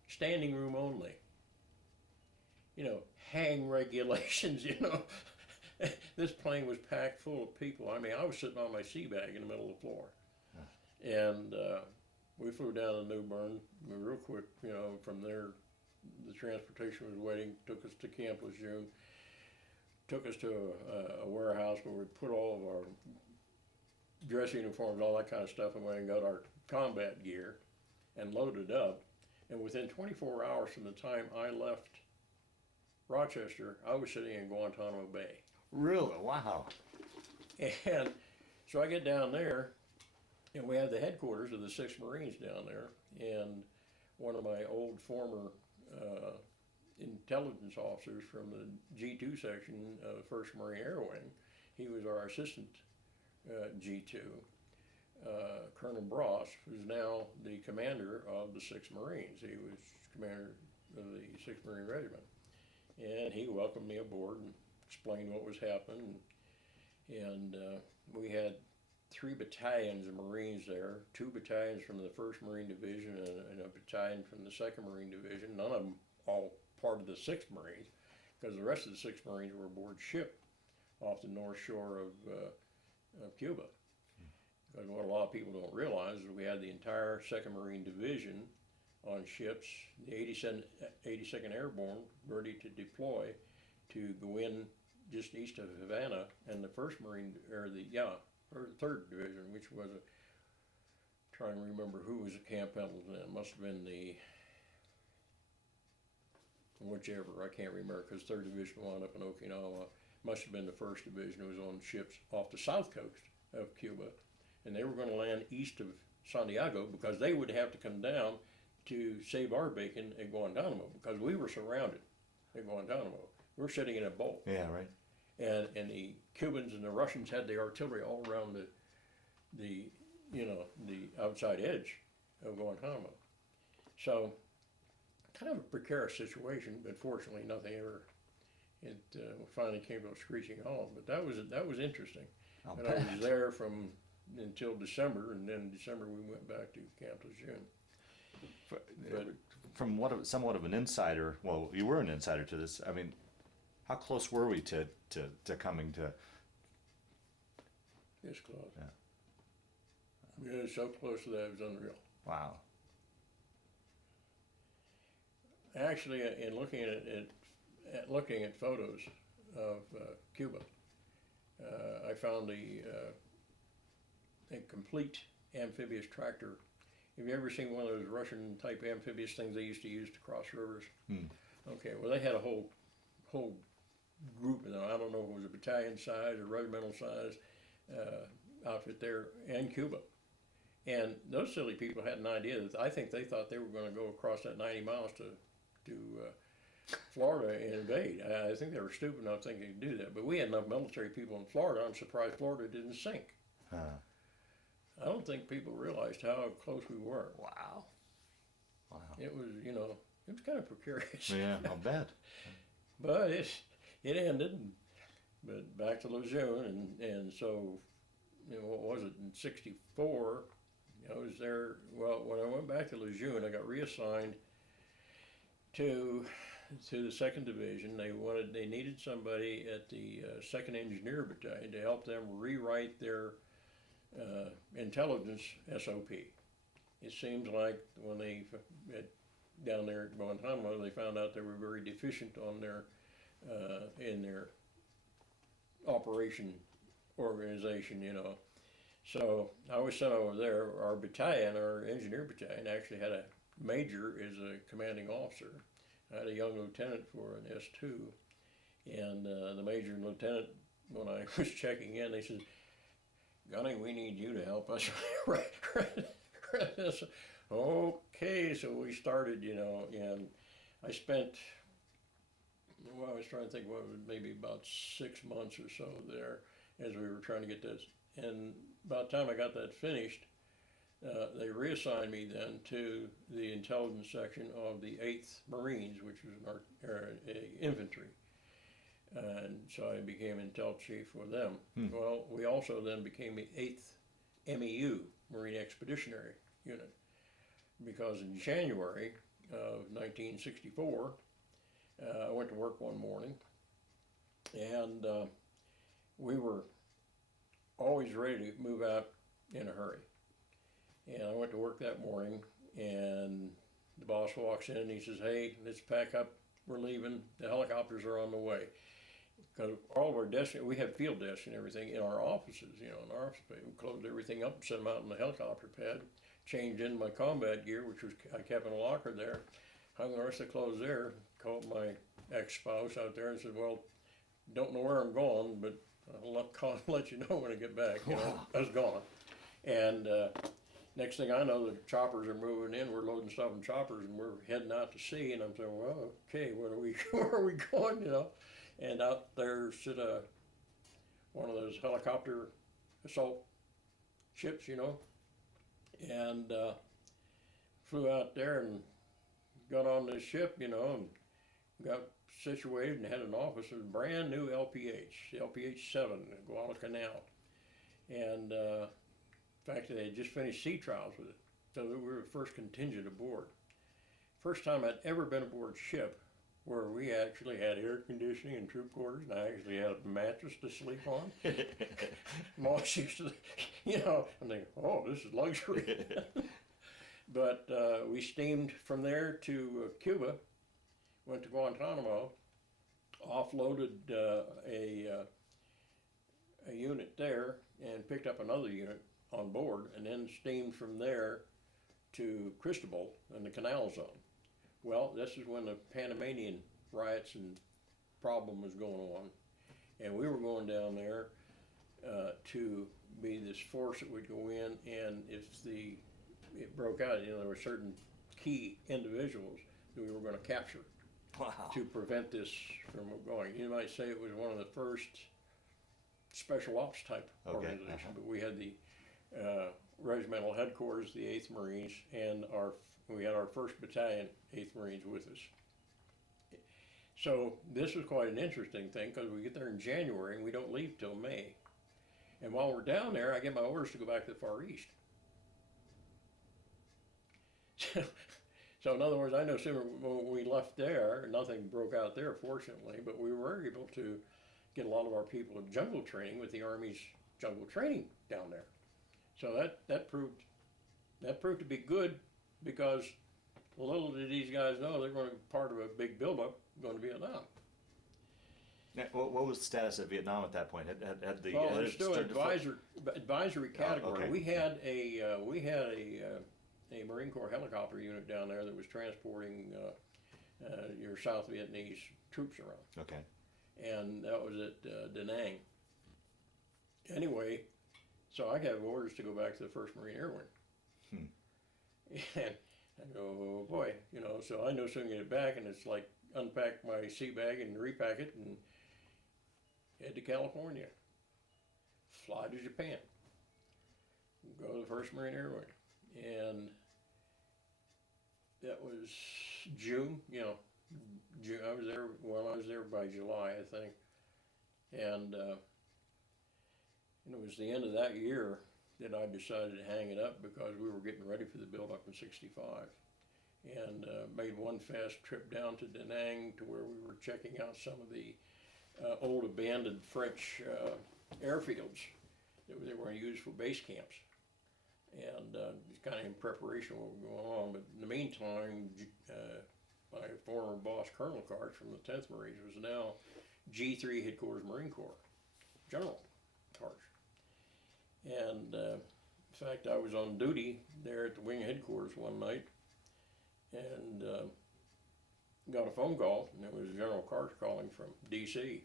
Standing room only. Hang regulations, This plane was packed full of people. I mean, I was sitting on my sea bag in the middle of the floor. And we flew down to New Bern real quick. You know, from there, the transportation was waiting. Took us to Camp Lejeune. Took us to a warehouse where we put all of our dress uniforms, all that kind of stuff, and went and got our combat gear and loaded up. And within 24 hours from the time I left Rochester, I was sitting in Guantanamo Bay. Really? Wow. And so I get down there, and we have the headquarters of the 6th Marines down there. And one of my old former intelligence officers from the G2 section of the 1st Marine Air Wing, he was our assistant G2. Colonel Bross, who's now the commander of the 6th Marines. He was commander of the 6th Marine Regiment. And he welcomed me aboard and explained what was happening. And we had 3 battalions of Marines there, 2 battalions from the 1st Marine Division and a battalion from the 2nd Marine Division, none of them all part of the 6th Marines, because the rest of the 6th Marines were aboard ship off the north shore of Cuba. Because what a lot of people don't realize is we had the entire 2nd Marine Division on ships, the 82nd Airborne, ready to deploy to go in just east of Havana, and the 1st Marine, or the 3rd Division, which was trying to remember who was at Camp Pendleton. It must have been the, whichever, I can't remember, because 3rd Division wound up in Okinawa. Must have been the 1st Division. It was on ships off the south coast of Cuba, and they were going to land east of Santiago because they would have to come down to save our bacon at Guantanamo, because we were surrounded at Guantanamo. We were sitting in a bowl. Yeah, right. And the Cubans and the Russians had the artillery all around the outside edge of Guantanamo. So kind of a precarious situation, but fortunately nothing ever. It finally came to a screeching halt. But that was interesting. And I was there until December, and then in December we went back to Camp Lejeune. But from somewhat of an insider, well, you were an insider to this. I mean, how close were we to coming to? This close. Yeah. Yeah, so close to that, it was unreal. Wow. Actually, in looking at photos of Cuba, I found a complete amphibious tractor. Have you ever seen one of those Russian type amphibious things they used to use to cross rivers? Okay, well they had a whole group of them. I don't know if it was a battalion size or regimental size outfit there in Cuba. And those silly people had an idea that I think they thought they were going to go across that 90 miles to Florida and invade. I think they were stupid enough thinking they could do that. But we had enough military people in Florida. I'm surprised Florida didn't sink. I don't think people realized how close we were. Wow. It was, it was kind of precarious. Yeah, I'll bet. But it ended. But back to Lejeune, and so, what was it, in '64, I was there. Well, when I went back to Lejeune, I got reassigned to the 2nd Division. They needed somebody at the 2nd Engineer Battalion to help them rewrite their intelligence SOP. It seems like when they down there at Guantanamo, they found out they were very deficient on in their operation organization, So I was sent over there. Our battalion, our engineer battalion, actually had a major as a commanding officer. I had a young lieutenant for an S2, and the major and lieutenant, when I was checking in, they said, "Gunny, we need you to help us write this." Okay, so we started, and I spent, I was trying to think, maybe about 6 months or so there as we were trying to get this. And by the time I got that finished, they reassigned me then to the intelligence section of the 8th Marines, which was infantry. And so I became intel chief for them. Well, we also then became the 8th MEU, Marine Expeditionary Unit, because in January of 1964, I went to work one morning, and we were always ready to move out in a hurry. And I went to work that morning, and the boss walks in and he says, "Hey, let's pack up. We're leaving. The helicopters are on the way." Because all of our desks, we had field desks and everything in our offices, in our office space. We closed everything up and set them out in the helicopter pad, changed in my combat gear, which was I kept in a locker there, hung the rest of the clothes there, called my ex-spouse out there and said, "Well, don't know where I'm going, but I'll let you know when I get back." I was gone. And next thing I know, the choppers are moving in. We're loading stuff in choppers, and we're heading out to sea. And I'm saying, "Well, okay, where are we going?" And out there stood one of those helicopter assault ships, and flew out there and got on this ship, and got situated and had an office. It was a brand new LPH 7, Guadalcanal. And in fact, they had just finished sea trials with it. So we were the first contingent aboard. First time I'd ever been aboard ship where we actually had air conditioning and troop quarters, and I actually had a mattress to sleep on. I'm always used to, I'm thinking, oh, this is luxury. But we steamed from there to Cuba, went to Guantanamo, offloaded a unit there, and picked up another unit on board, and then steamed from there to Cristobal in the Canal Zone. Well, this is when the Panamanian riots and problem was going on, and we were going down there to be this force that would go in, and if it broke out, there were certain key individuals that we were going to capture. Wow. To prevent this from going. You might say it was one of the first special ops type organization, but we had the regimental headquarters, the 8th Marines, and we had our 1st Battalion, 8th Marines with us. So this was quite an interesting thing because we get there in January and we don't leave till May. And while we're down there, I get my orders to go back to the Far East. So in other words, I know sooner when we left there, nothing broke out there, fortunately, but we were able to get a lot of our people in jungle training with the Army's jungle training down there. So that proved to be good, because little did these guys know they're going to be part of a big buildup going to Vietnam. Now, what was the status of Vietnam at that point? Had the Well, it's still advisory category. Okay. We had a Marine Corps helicopter unit down there that was transporting your South Vietnamese troops around. Okay. And that was at Da Nang. Anyway, so I have orders to go back to the 1st Marine Air Wing. And I go, oh boy, so I know soon get it back, and it's like unpack my sea bag and repack it and head to California. Fly to Japan. Go to the 1st Marine Air Wing. And that was June, June. I was there by July, I think. And it was the end of that year that I decided to hang it up, because we were getting ready for the build-up in '65. And made one fast trip down to Da Nang, to where we were checking out some of the old abandoned French airfields that they were going to use for base camps. And kind of in preparation of what was going on. But in the meantime, my former boss, Colonel Karch from the 10th Marines, was now G3 Headquarters Marine Corps, General Karch. And in fact, I was on duty there at the wing headquarters one night, and got a phone call, and it was General Karch calling from D.C.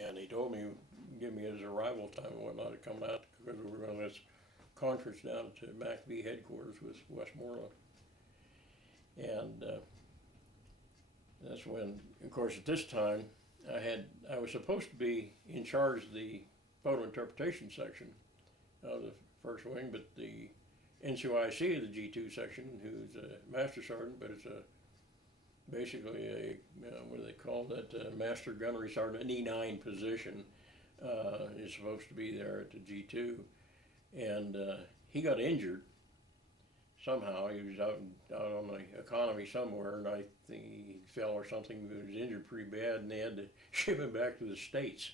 And he told me, give me his arrival time and whatnot to come out, because we were going to this conference down to MACV headquarters with Westmoreland. And that's when, of course, at this time, I was supposed to be in charge of the photo interpretation section of the first wing, but the NCOIC of the G2 section, who's a master sergeant, but it's basically a, what do they call that, master gunnery sergeant, an E9 position, is supposed to be there at the G2. And he got injured somehow. He was out on the economy somewhere, and I think he fell or something. He was injured pretty bad, and they had to ship him back to the States.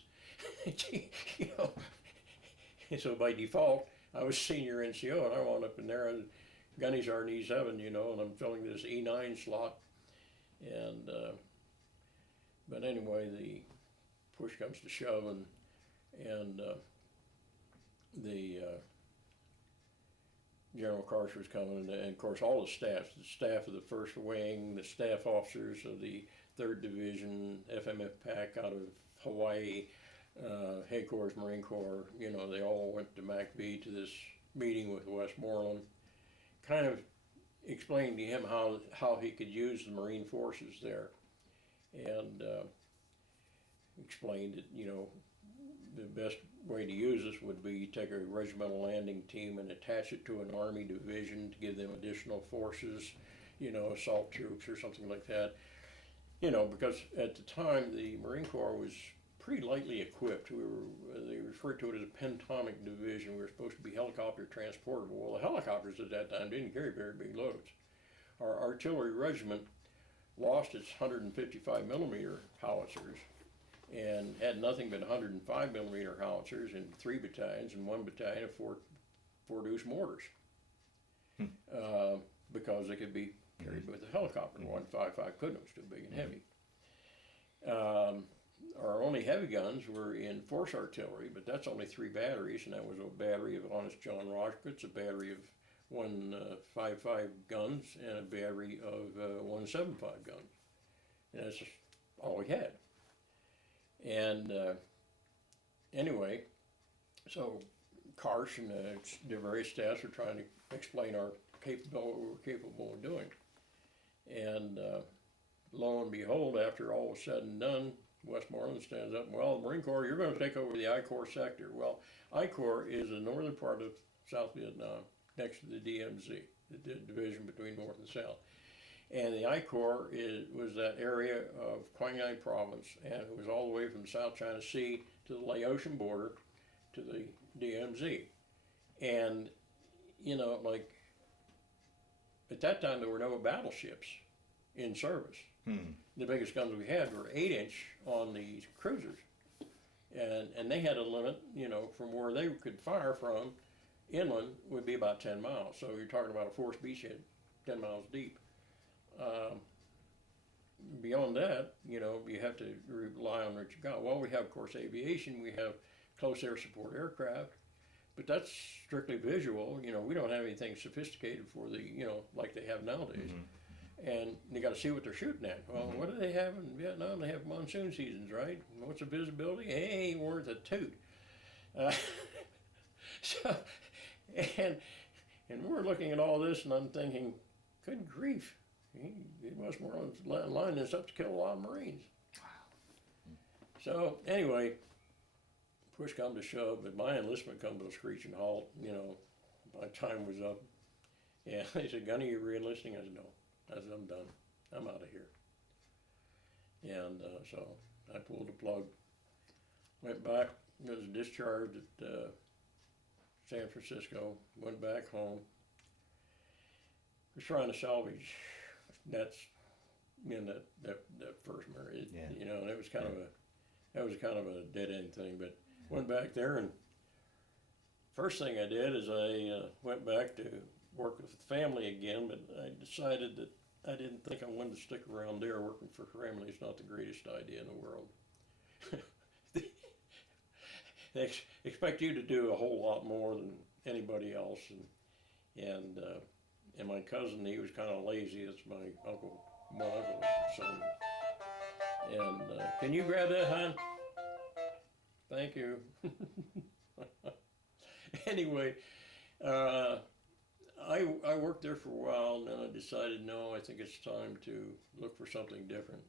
And so by default, I was senior NCO, and I wound up in there. Gunnies are in E7, you know, and I'm filling this E9 slot. And but anyway, the push comes to shove, and the General Karsh was coming, and of course all the staff of the First Wing, the staff officers of the 3rd Division, FMF PAC out of Hawaii, Headquarters Marine Corps, you know, they all went to MACV to this meeting with Westmoreland, kind of explaining to him how he could use the Marine forces there, and explained that, you know, the best way to use this would be take a regimental landing team and attach it to an Army division to give them additional forces, you know, assault troops or something like that. You know, because at the time the Marine Corps was pretty lightly equipped. They referred to it as a pentomic division. We were supposed to be helicopter transportable. Well, the helicopters at that time didn't carry very big loads. Our artillery regiment lost its 155 millimeter howitzers and had nothing but 105 millimeter howitzers in 3 battalions and 1 battalion of 4 deuce mortars, because they could be carried with a helicopter. 155 couldn't, it was too big and heavy. Our only heavy guns were in force artillery, but that's only 3 batteries, and that was a battery of Honest John Rockets, a battery of 155 guns, and a battery of 175 guns. And that's just all we had. And anyway, so Karsh and the various staffs were trying to explain our capability, what we were capable of doing. And lo and behold, after all was said and done, Westmoreland stands up, well, Marine Corps, you're going to take over the I-Corps sector. Well, I-Corps is the northern part of South Vietnam, next to the DMZ, the division between North and South. And the I-Corps was that area of Quang Ngai Province, and it was all the way from the South China Sea to the Laotian border to the DMZ. And, you know, like, at that time there were no battleships in service. The biggest guns we had were 8-inch on the cruisers. And they had a limit, you know, from where they could fire from inland would be about 10 miles. So you're talking about a force beachhead 10 miles deep. Beyond that, you know, you have to rely on what you got. Well, we have, of course, aviation. We have close air support aircraft, but that's strictly visual. You know, we don't have anything sophisticated for the, you know, like they have nowadays. And you got to see what they're shooting at. Well, what do they have in Vietnam? They have monsoon seasons, right? What's the visibility? It ain't worth a toot. So, and we're looking at all this, and I'm thinking, good grief. He must more line this up to kill a lot of Marines. Wow. So anyway, push come to shove, but my enlistment come to a screeching halt. You know, my time was up. Yeah, they said, Gunny, you re-enlisting? I said, no. I said, I'm done. I'm out of here. And so I pulled the plug, went back, was discharged at San Francisco, went back home, was trying to salvage that first marriage, you know, and it was kind of a dead end thing, but went back there, and first thing I did is I went back to work with the family again, but I decided that I didn't think I wanted to stick around there. Working for family is not the greatest idea in the world. They expect you to do a whole lot more than anybody else, and my cousin, he was kind of lazy. That's my uncle's son. And can you grab that, hon? Thank you. Anyway, I worked there for a while, and then I decided, no, I think it's time to look for something different.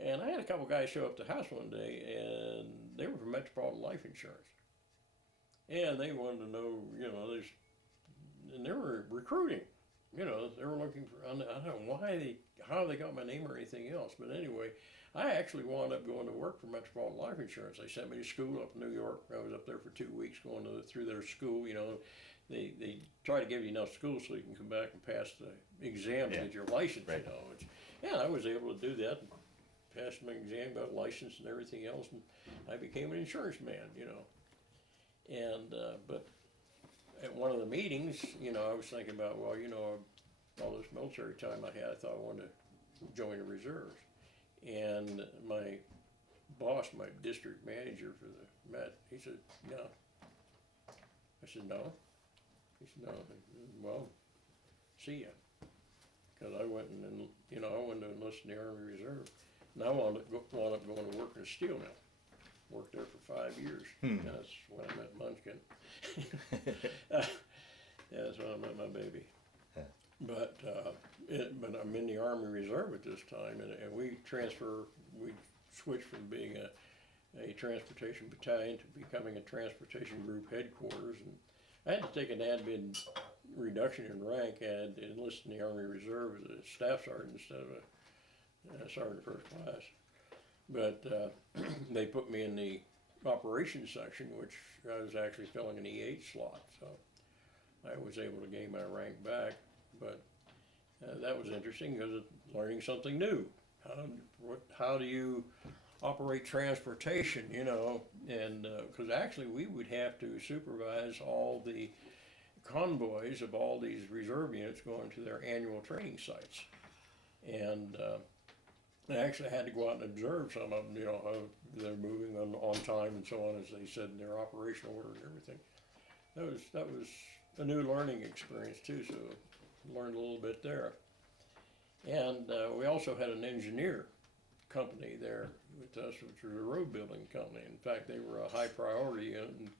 And I had a couple guys show up to the house one day, and they were from Metropolitan Life Insurance. And they wanted to know, you know, and they were recruiting. You know, they were looking for, I don't know how they got my name or anything else, but anyway, I actually wound up going to work for Metropolitan Life Insurance. They sent me to school up in New York. I was up there for 2 weeks going through their school. You know, they try to give you enough school so you can come back and pass the exam to get your license. Right. You know, I was able to do that, and passed my exam, got a license and everything else, and I became an insurance man. You know, And but at one of the meetings, I was thinking about, well, all this military time I had, I thought I wanted to join the reserves. And my boss, my district manager for the Met, he said, no. I said, no. He said, no. I said, well, see ya. Because I went and, I wanted to enlist in the Army Reserve. And I wound up going to work in a steel mill. Worked there for 5 years. That's when I met Munchkin. Yeah, that's when I met my baby. But I'm in the Army Reserve at this time, and we switched from being a transportation battalion to becoming a transportation group headquarters. And I had to take an admin reduction in rank and enlist in the Army Reserve as a staff sergeant instead of a sergeant first class. But they put me in the operations section, which I was actually filling an E8 slot, so I was able to gain my rank back. But that was interesting because it's learning something new. How do you operate transportation, and because actually we would have to supervise all the convoys of all these reserve units going to their annual training sites. And I actually had to go out and observe some of them, how they're moving on time and so on, as they said in their operational order and everything. That was a new learning experience too, so learned a little bit there. And we also had an engineer company there with us, which was a road building company. In fact, they were a high priority and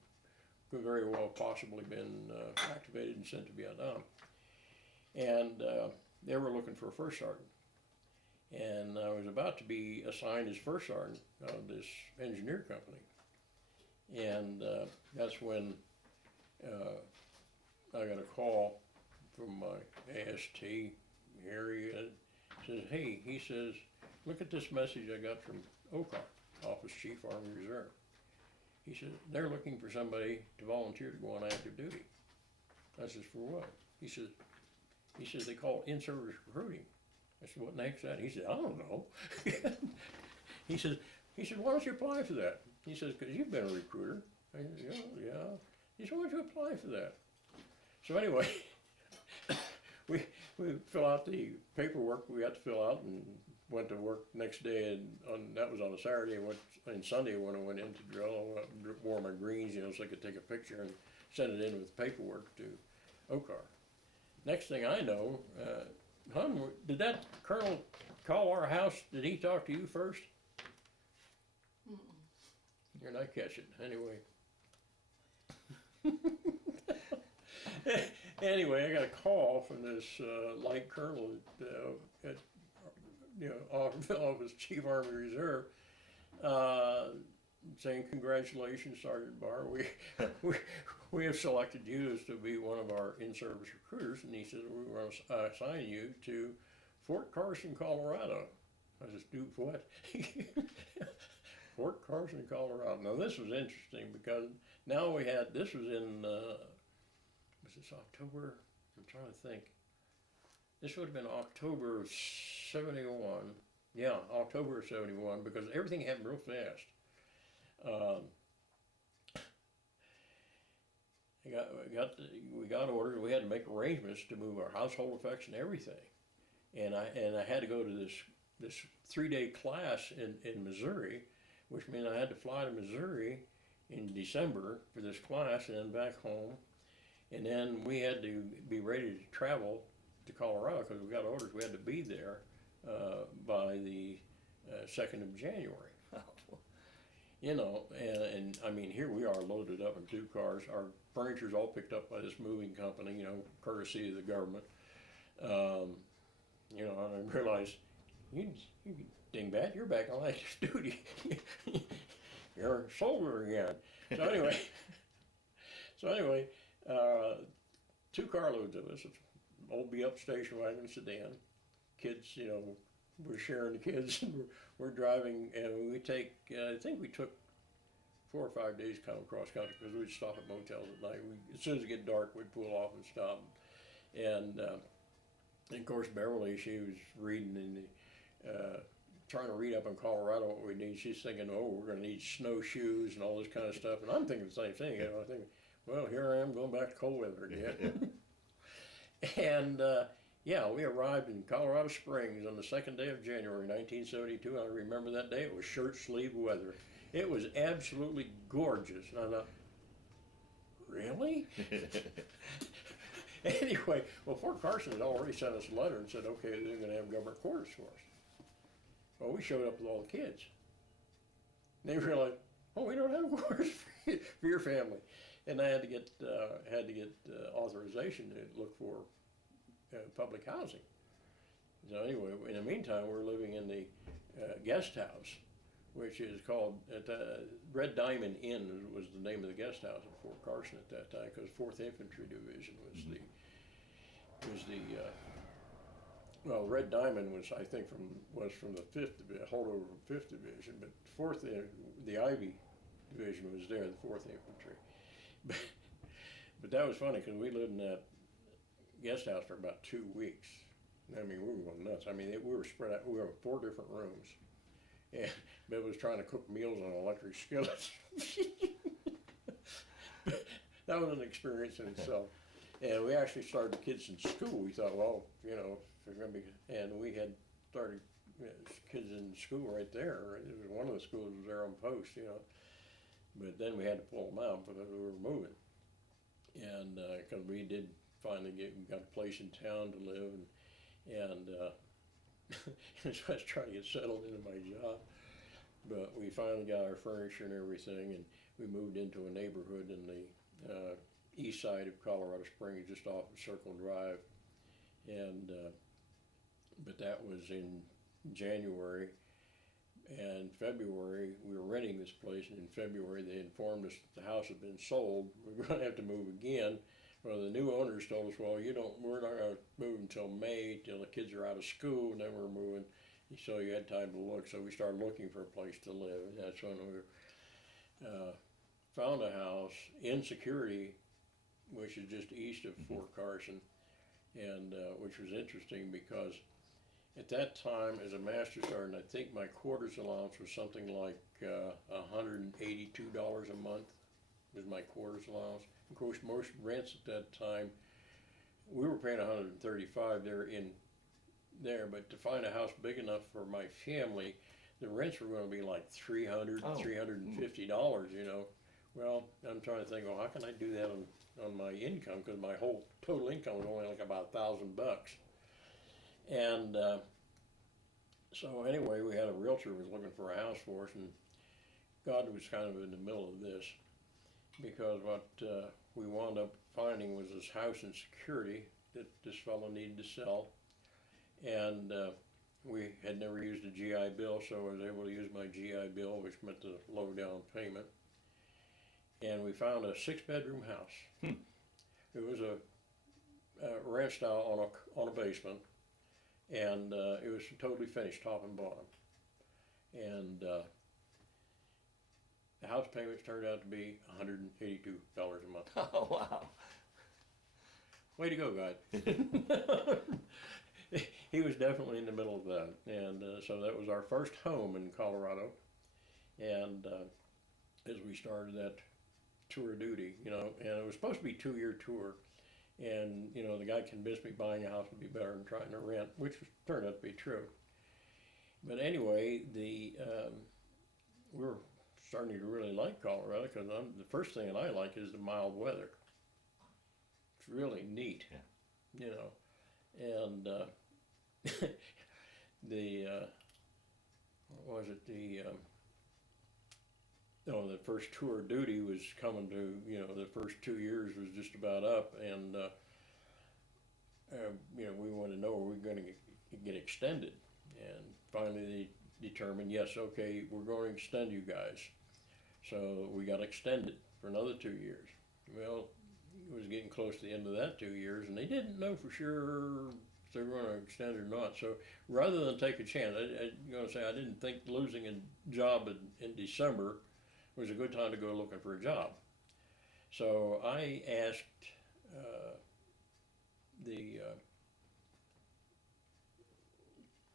could very well possibly been activated and sent to Vietnam. And they were looking for a first sergeant. And I was about to be assigned as first sergeant of this engineer company. And that's when I got a call from my AST area. Says, hey, he says, look at this message I got from OCAR, Office Chief Army Reserve. He said, they're looking for somebody to volunteer to go on active duty. I says, for what? He says they call it in-service recruiting. I said, what the heck's that? He said, I don't know. He said, why don't you apply for that? He says, because you've been a recruiter. I said, yeah. He said, why don't you apply for that? So anyway, we fill out the paperwork we had to fill out and went to work next day, and that was on a Saturday, and Sunday when I went in to drill, I wore my greens, so I could take a picture and send it in with paperwork to OCAR. Next thing I know, Hun, did that colonel call our house? Did he talk to you first? Mm-mm. You're not catching anyway. Anyway, I got a call from this light colonel at Office Chief Army Reserve, saying, "Congratulations, Sergeant Barr. We have selected you as to be one of our in-service recruiters." And he said, "We want to assign you to Fort Carson, Colorado." I said, "Do what?" Fort Carson, Colorado. Now this was interesting because now this was in, was this October? I'm trying to think. This would have been October of 71. Yeah, October of 71, because everything happened real fast. We got orders. We had to make arrangements to move our household effects and everything, and I had to go to this 3-day class in Missouri, which meant I had to fly to Missouri in December for this class and then back home, and then we had to be ready to travel to Colorado because we got orders. We had to be there by the 2nd of January. And I mean, here we are loaded up in 2 cars. Our furniture's all picked up by this moving company, courtesy of the government. And I realized, you dingbat, you're back on active duty. You're a soldier again. So anyway, 2 carloads of us, old beat-up station wagon sedan. Kids, we're sharing the kids, and we're driving, and we take, I think we took 4 or 5 days coming across country because we'd stop at motels at night. As soon as it get dark, we'd pull off and stop. And of course, Beverly, she was reading in the trying to read up in Colorado what we need. She's thinking, oh, we're going to need snowshoes and all this kind of stuff. And I'm thinking the same thing. I think, well, here I am going back to cold weather again. And yeah, we arrived in Colorado Springs on the 2nd day of January, 1972. I remember that day. It was shirt sleeve weather. It was absolutely gorgeous. And I thought, really? Anyway, well, Fort Carson had already sent us a letter and said, okay, they're going to have government quarters for us. Well, we showed up with all the kids. And they realized, oh, we don't have quarters for your family. And I had to get authorization to look for public housing. So anyway, in the meantime, we're living in the guest house, which is called Red Diamond Inn was the name of the guest house in Fort Carson at that time, because 4th Infantry Division was the well, Red Diamond was, I think, from the 5th Division, holdover from 5th Division, but 4th, the Ivy Division was there, the 4th Infantry. But that was funny, because we lived in that guest house for about 2 weeks. I mean, we were going nuts. I mean, we were spread out. We were in 4 different rooms. And Bev was trying to cook meals on electric skillets. That was an experience in itself. And we actually started the kids in school. We thought, well, you know, if they're going to be, and we had started kids in school right there. Right? It was one of the schools was there on post, you know. But then we had to pull them out because we were moving. And because we did finally got a place in town to live, and so I was trying to get settled into my job. But we finally got our furniture and everything, and we moved into a neighborhood in the east side of Colorado Springs, just off of Circle Drive. And but that was in January. And February, we were renting this place, and in February they informed us that the house had been sold. We were going to have to move again. Well, the new owners told us, well, we're not going to move until May, till the kids are out of school, and then we're moving. So you had time to look. So we started looking for a place to live, and that's when we found a house in Security, which is just east of Fort Carson, and which was interesting because at that time, as a master sergeant, I think my quarters allowance was something like $182 a month was my quarters allowance. Of course, most rents at that time, we were paying $135 there, but to find a house big enough for my family, the rents were going to be like $350, you know. Well, I'm trying to think, well, how can I do that on my income? Because my whole total income was only like about $1,000. And so anyway, we had a realtor who was looking for a house for us, and God was kind of in the middle of this, because what we wound up finding was this house in Security that this fellow needed to sell, and we had never used a GI Bill, so I was able to use my GI Bill, which meant the low down payment, and we found a 6-bedroom house. It was a ranch style on a basement, and it was totally finished top and bottom, and the house payments turned out to be $182 a month. Oh, wow. Way to go, God. He was definitely in the middle of that. And so that was our first home in Colorado. And as we started that tour of duty, you know, and it was supposed to be a 2-year tour. And, you know, the guy convinced me buying a house would be better than trying to rent, which turned out to be true. But anyway, we were starting to really like Colorado, because the first thing that I like is the mild weather. It's really neat, you know. And what was it, the first tour of duty was coming to, you know, the first 2 years was just about up, and you know, we wanted to know, were we going to get extended? And finally they determined, yes, okay, we're going to extend you guys. So we got extended for another 2 years. Well, it was getting close to the end of that 2 years, and they didn't know for sure if they were going to extend or not. So rather than take a chance, I'm going to say I didn't think losing a job in December was a good time to go looking for a job. So I asked the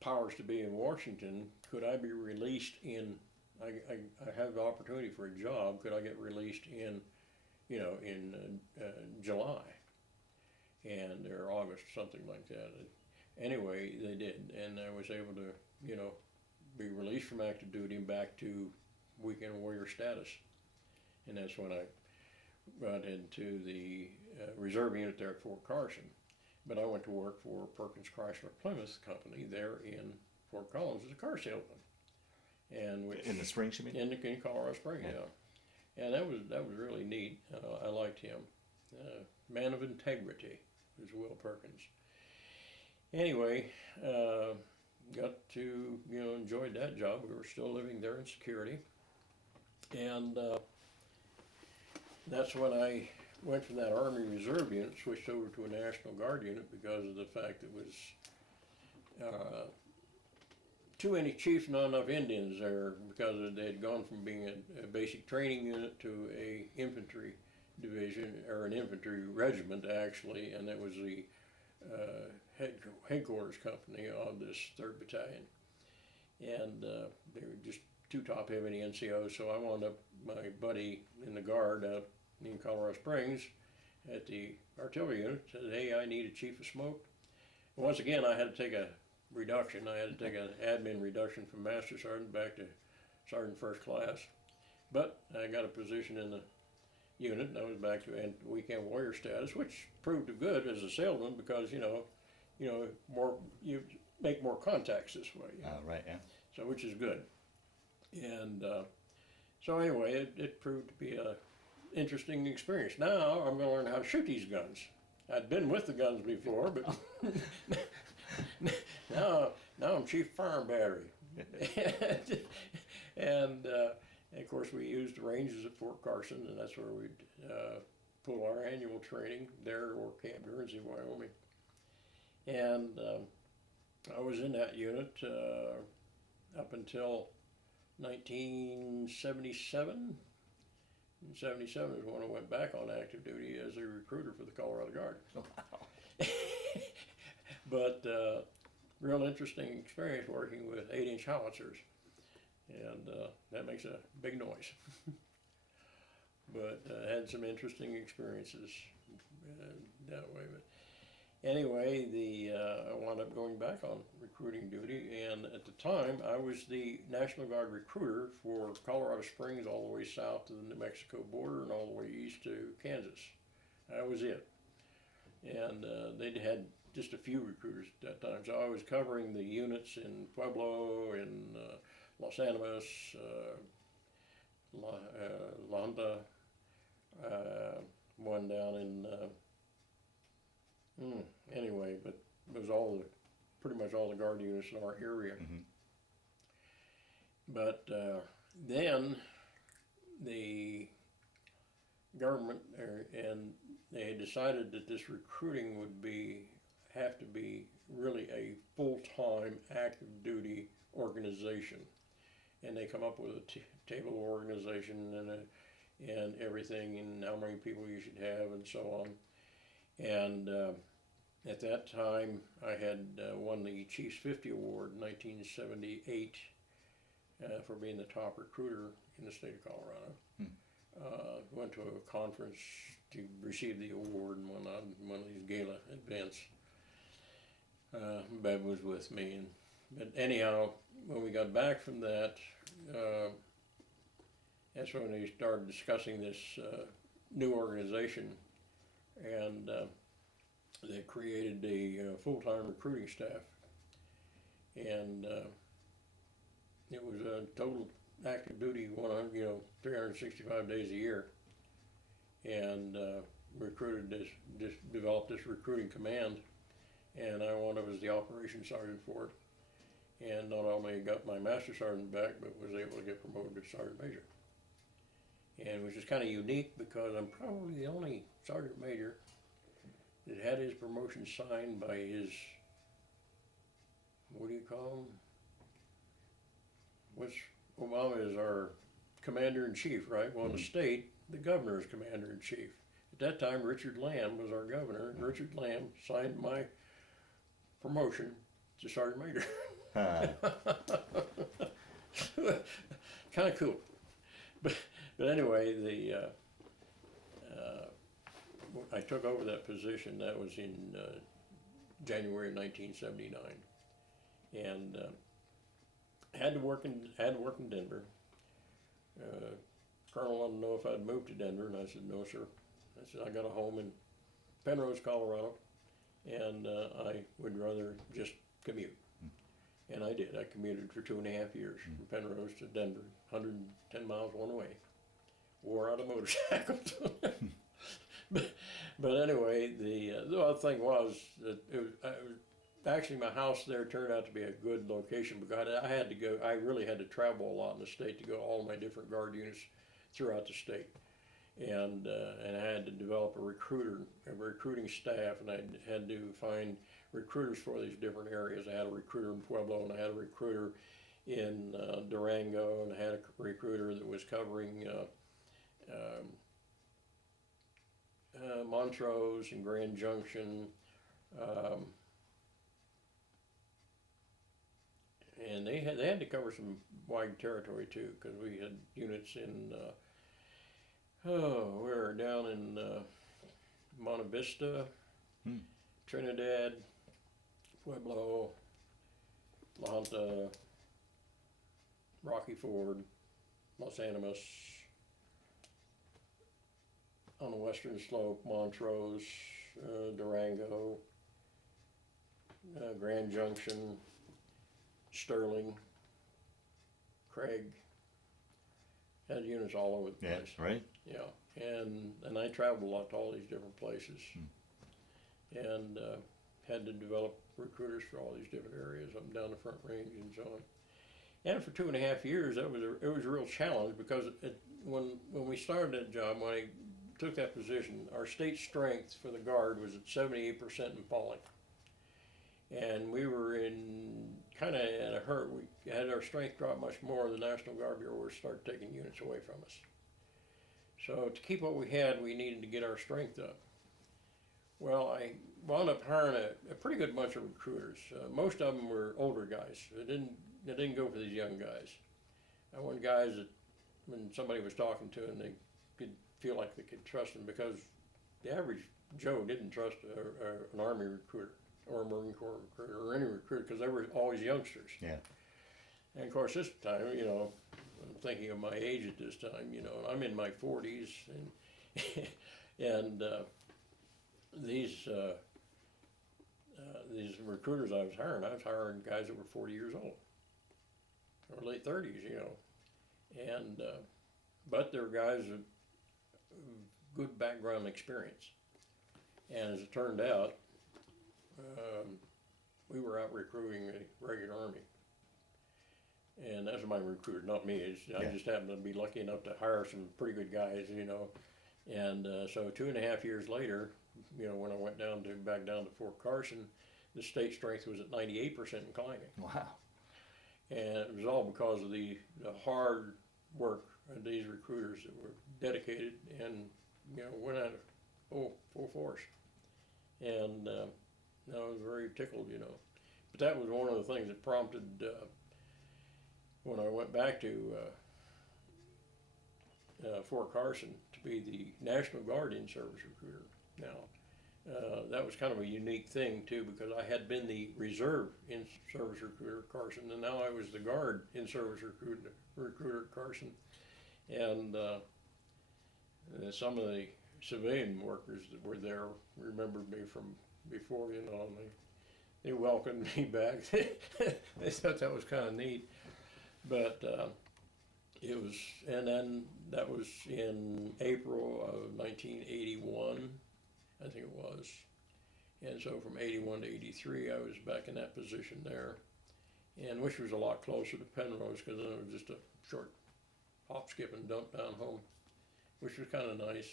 powers to be in Washington, could I be released in, I have the opportunity for a job, could I get released in, in July and or August, something like that. Anyway, they did, and I was able to, be released from active duty and back to weekend warrior status. And that's when I got into the reserve unit there at Fort Carson. But I went to work for Perkins Chrysler Plymouth Company there in Fort Collins as a car salesman. And which, in the Springs, you mean? in Colorado Springs, yeah. And that was really neat. I liked him. Man of integrity was Will Perkins. Anyway, got to enjoyed that job. We were still living there in security, and that's when I went from that Army Reserve unit, switched over to a National Guard unit because of the fact that it was too many chiefs, not enough Indians there, because they had gone from being a basic training unit to a infantry division, or an infantry regiment actually, and that was the headquarters company of this 3rd Battalion. And they were just too top-heavy NCOs, so I wound up, my buddy in the Guard out in Colorado Springs at the artillery unit said, hey, I need a chief of smoke. And once again, I had to take a reduction. I had to take an admin reduction from Master Sergeant back to Sergeant First Class. But I got a position in the unit, and I was back to weekend warrior status, which proved good as a salesman because, more you make more contacts this way. Right, yeah. So, which is good. And so anyway, it proved to be a interesting experience. Now I'm going to learn how to shoot these guns. I'd been with the guns before, but now I'm Chief Firing Battery. And of course we used the ranges at Fort Carson, and that's where we'd pull our annual training there, or Camp Guernsey, Wyoming. And I was in that unit up until 1977. In 77 is when I went back on active duty as a recruiter for the Colorado Guard. Wow. But real interesting experience working with 8-inch howitzers, and that makes a big noise. But had some interesting experiences that way. But anyway, I wound up going back on recruiting duty, and at the time I was the National Guard recruiter for Colorado Springs all the way south to the New Mexico border and all the way east to Kansas. That was it. And they'd had just a few recruiters at that time, so I was covering the units in Pueblo, in Los Animas, La Junta, one down in anyway, but it was pretty much all the Guard units in our area. Mm-hmm. But then the government and they had decided that this recruiting would have to be really a full-time active duty organization, and they come up with a table of organization and everything, and how many people you should have and so on. And at that time, I had won the Chiefs 50 Award in 1978 for being the top recruiter in the state of Colorado. Went to a conference to receive the award and went on one of these gala events. Bev was with me, but anyhow, when we got back from that, that's when they started discussing this new organization, and they created a full-time recruiting staff, and it was a total active duty 365 days a year, and developed this recruiting command, and I wound up as the operations sergeant for it, and not only got my master sergeant back, but was able to get promoted to sergeant major. And which is kind of unique because I'm probably the only sergeant major that had his promotion signed by his, what do you call him? Obama is our commander-in-chief, right? Well, in the state, the governor is commander-in-chief. At that time, Richard Lamb was our governor, and Richard Lamb signed my promotion to sergeant major. Kind of cool. But anyway, I took over that position. That was in January of 1979, and had to work in Denver. Colonel wanted to know if I'd moved to Denver, and I said, no, sir. I said, I got a home in Penrose, Colorado, and I would rather just commute. And I did. I commuted for 2.5 years from Penrose to Denver, 110 miles one way. Wore out a motorcycle. but anyway, the other thing was that actually my house there turned out to be a good location because I really had to travel a lot in the state to go to all my different guard units throughout the state. And I had to develop a recruiting staff, and I had to find recruiters for these different areas. I had a recruiter in Pueblo, and I had a recruiter in Durango, and I had a recruiter that was covering Montrose and Grand Junction, and they had to cover some wide territory too, because we had units in we were down in Monte Vista, Trinidad, Pueblo, La Junta, Rocky Ford, Los Animas, on the western slope, Montrose, Durango, Grand Junction, Sterling, Craig. Had units all over the place. Yeah, right. Yeah, and I traveled a lot to all these different places, and had to develop recruiters for all these different areas up and down the Front Range and so on. And for 2.5 years, it was a real challenge because when we started that job, when I took that position, our state strength for the Guard was at 78% and falling. And we were kind of in a hurt. We had our strength drop much more. The National Guard Bureau would start taking units away from us. So to keep what we had, we needed to get our strength up. Well, I wound up hiring a pretty good bunch of recruiters. Most of them were older guys. They didn't go for these young guys. I wanted guys that when somebody was talking to them, they could feel like they could trust them, because the average Joe didn't trust an Army recruiter or a Marine Corps recruiter or any recruiter, because they were always youngsters. Yeah. And of course, this time, I'm thinking of my age at this time. I'm in my 40s, and these recruiters I was hiring guys that were 40 years old or late 30s, and but they were guys with good background experience. And as it turned out, we were out recruiting the regular Army. And that's my recruiter, not me. I just happened to be lucky enough to hire some pretty good guys, And so 2.5 years later, when I went back down to Fort Carson, the state strength was at 98% and climbing. Wow. And it was all because of the hard work of these recruiters that were dedicated and, went at it full force. And I was very tickled, But that was one of the things that prompted, when I went back to Fort Carson, to be the National Guard in-service recruiter. Now, that was kind of a unique thing, too, because I had been the reserve in-service recruiter at Carson, and now I was the Guard in-service recruiter at Carson. And some of the civilian workers that were there remembered me from before, and they welcomed me back. They thought that was kind of neat. But it was, and then that was in April of 1981, I think it was. And so from 81 to 83, I was back in that position there, and which was a lot closer to Penrose, because then it was just a short hop, skip, and dump down home, which was kind of nice.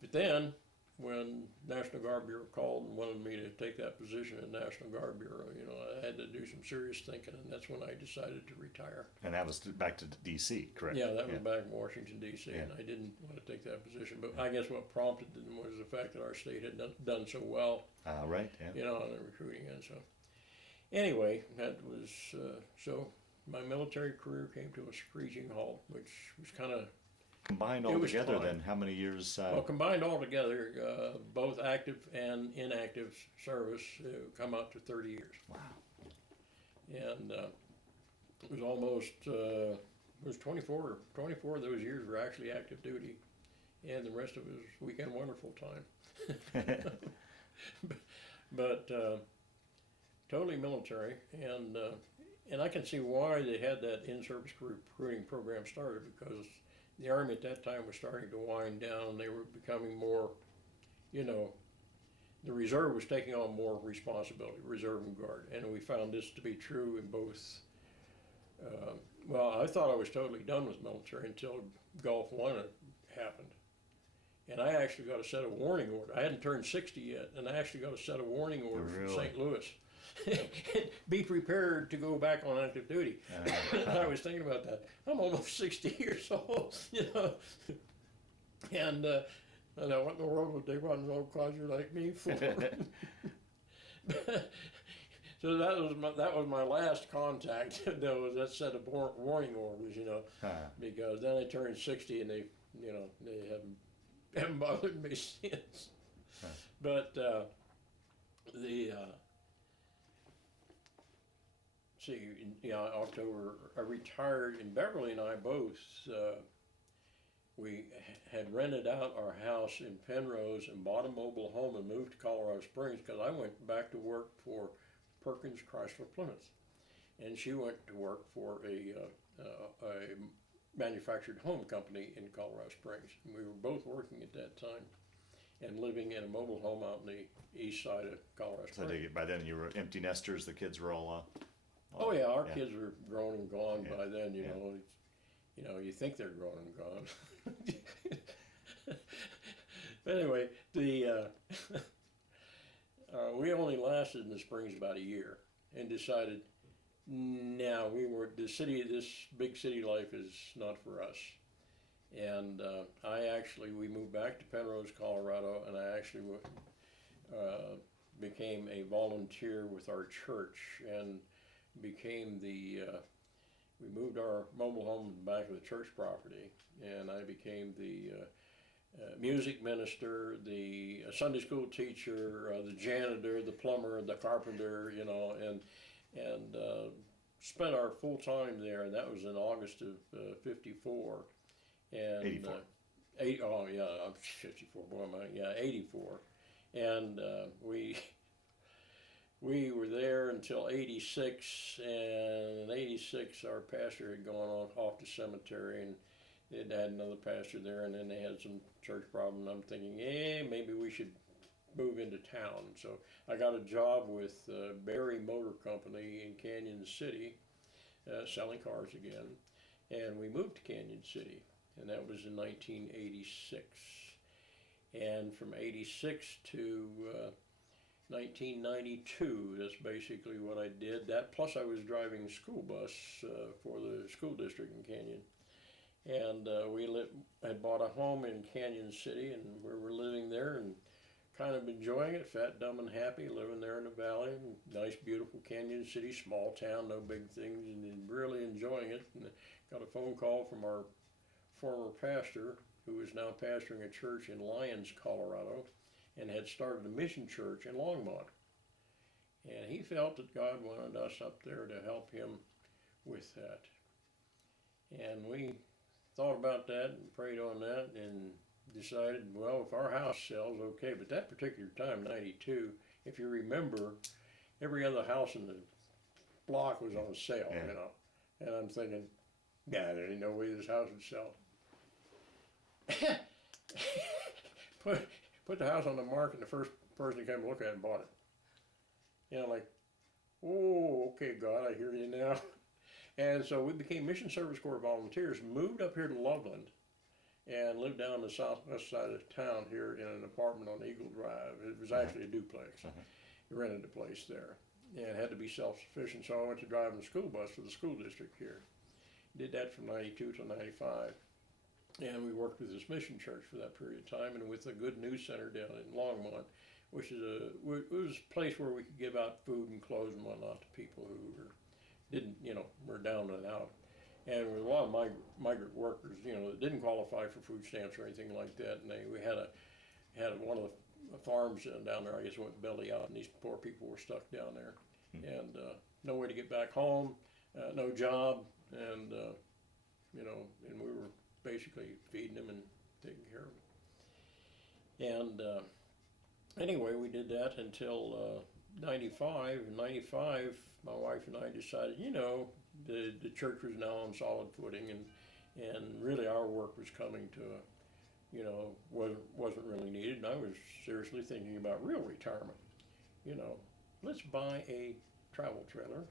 But then, when National Guard Bureau called and wanted me to take that position at National Guard Bureau, I had to do some serious thinking, and that's when I decided to retire. And that was back to D.C., correct? Yeah, that was back in Washington, D.C., and I didn't want to take that position. But I guess what prompted it was the fact that our state had done so well. Right, yeah. On the recruiting end. So Anyway, that was so. My military career came to a screeching halt, which was kind of Combined it all was together, time. then how many years? Well, combined all together, both active and inactive service, come out to 30 years. Wow. And it was almost, it was 24 of those years were actually active duty, and the rest of it was weekend wonderful time. But totally military, and I can see why they had that in-service recruiting program started, because the Army at that time was starting to wind down. They were becoming more, you know, the reserve was taking on more responsibility, reserve and guard, and we found this to be true in both. Well, I thought I was totally done with military until Gulf One happened, and I actually got a set of warning orders. I hadn't turned 60 yet, and I actually got a set of warning orders from St. Louis. Be prepared to go back on active duty. I was thinking about that. I'm almost 60 years old, you know, and I know what in the world would they want an old codger like me for? So that was my last contact. That was that set of warning orders, you know, because then I turned 60 and they haven't bothered me since. But October I retired, and Beverly and I both we had rented out our house in Penrose and bought a mobile home and moved to Colorado Springs, because I went back to work for Perkins Chrysler Plymouth, and she went to work for a manufactured home company in Colorado Springs. And we were both working at that time and living in a mobile home out in the east side of Colorado Springs. So by then you were empty nesters. The kids were all. Oh yeah, our kids were grown and gone by then. You know, you think they're grown and gone. But anyway, we only lasted in the Springs about a year, and decided, no, this big city life is not for us. And we moved back to Penrose, Colorado, and I actually became a volunteer with our church, and became we moved our mobile home back to the church property, and I became the music minister, the Sunday school teacher, the janitor, the plumber, the carpenter, you know, and spent our full time there, and that was in August of '54. And 84. I'm 54. Boy, am I? Yeah, 84. And we were there until '86, and in '86 our pastor had gone off to cemetery, and they'd had another pastor there, and then they had some church problem. And I'm thinking, maybe we should move into town. So I got a job with Barry Motor Company in Canyon City, selling cars again, and we moved to Canyon City, and that was in 1986. And from '86 to 1992, that's basically what I did. That plus I was driving a school bus for the school district in Canyon. And we had bought a home in Canyon City, and we were living there and kind of enjoying it, fat, dumb, and happy, living there in the valley. Nice, beautiful Canyon City, small town, no big things, and really enjoying it. And got a phone call from our former pastor, who is now pastoring a church in Lyons, Colorado, and had started a mission church in Longmont. And he felt that God wanted us up there to help him with that. And we thought about that and prayed on that and decided, well, if our house sells, okay. But that particular time, '92, if you remember, every other house in the block was on sale, you know. And I'm thinking, there ain't no way this house would sell. Put the house on the market, and the first person that came to look at it bought it. You know, like, oh, okay, God, I hear you now. And so we became Mission Service Corps volunteers, moved up here to Loveland, and lived down the southwest side of town here in an apartment on Eagle Drive. It was actually a duplex. We rented a place there, and had to be self-sufficient, so I went to driving the school bus for the school district here. Did that from '92 to '95. And we worked with this mission church for that period of time, and with the Good News Center down in Longmont, which is it was a place where we could give out food and clothes and whatnot to people who were down and out. And there was a lot of migrant workers, that didn't qualify for food stamps or anything like that. And we had one of the farms down there, I guess, went belly out, and these poor people were stuck down there, and no way to get back home, no job, and and we were basically feeding them and taking care of them. And anyway, we did that until 95. In 95, my wife and I decided, the church was now on solid footing, and really our work was coming to wasn't really needed, and I was seriously thinking about real retirement. Let's buy a travel trailer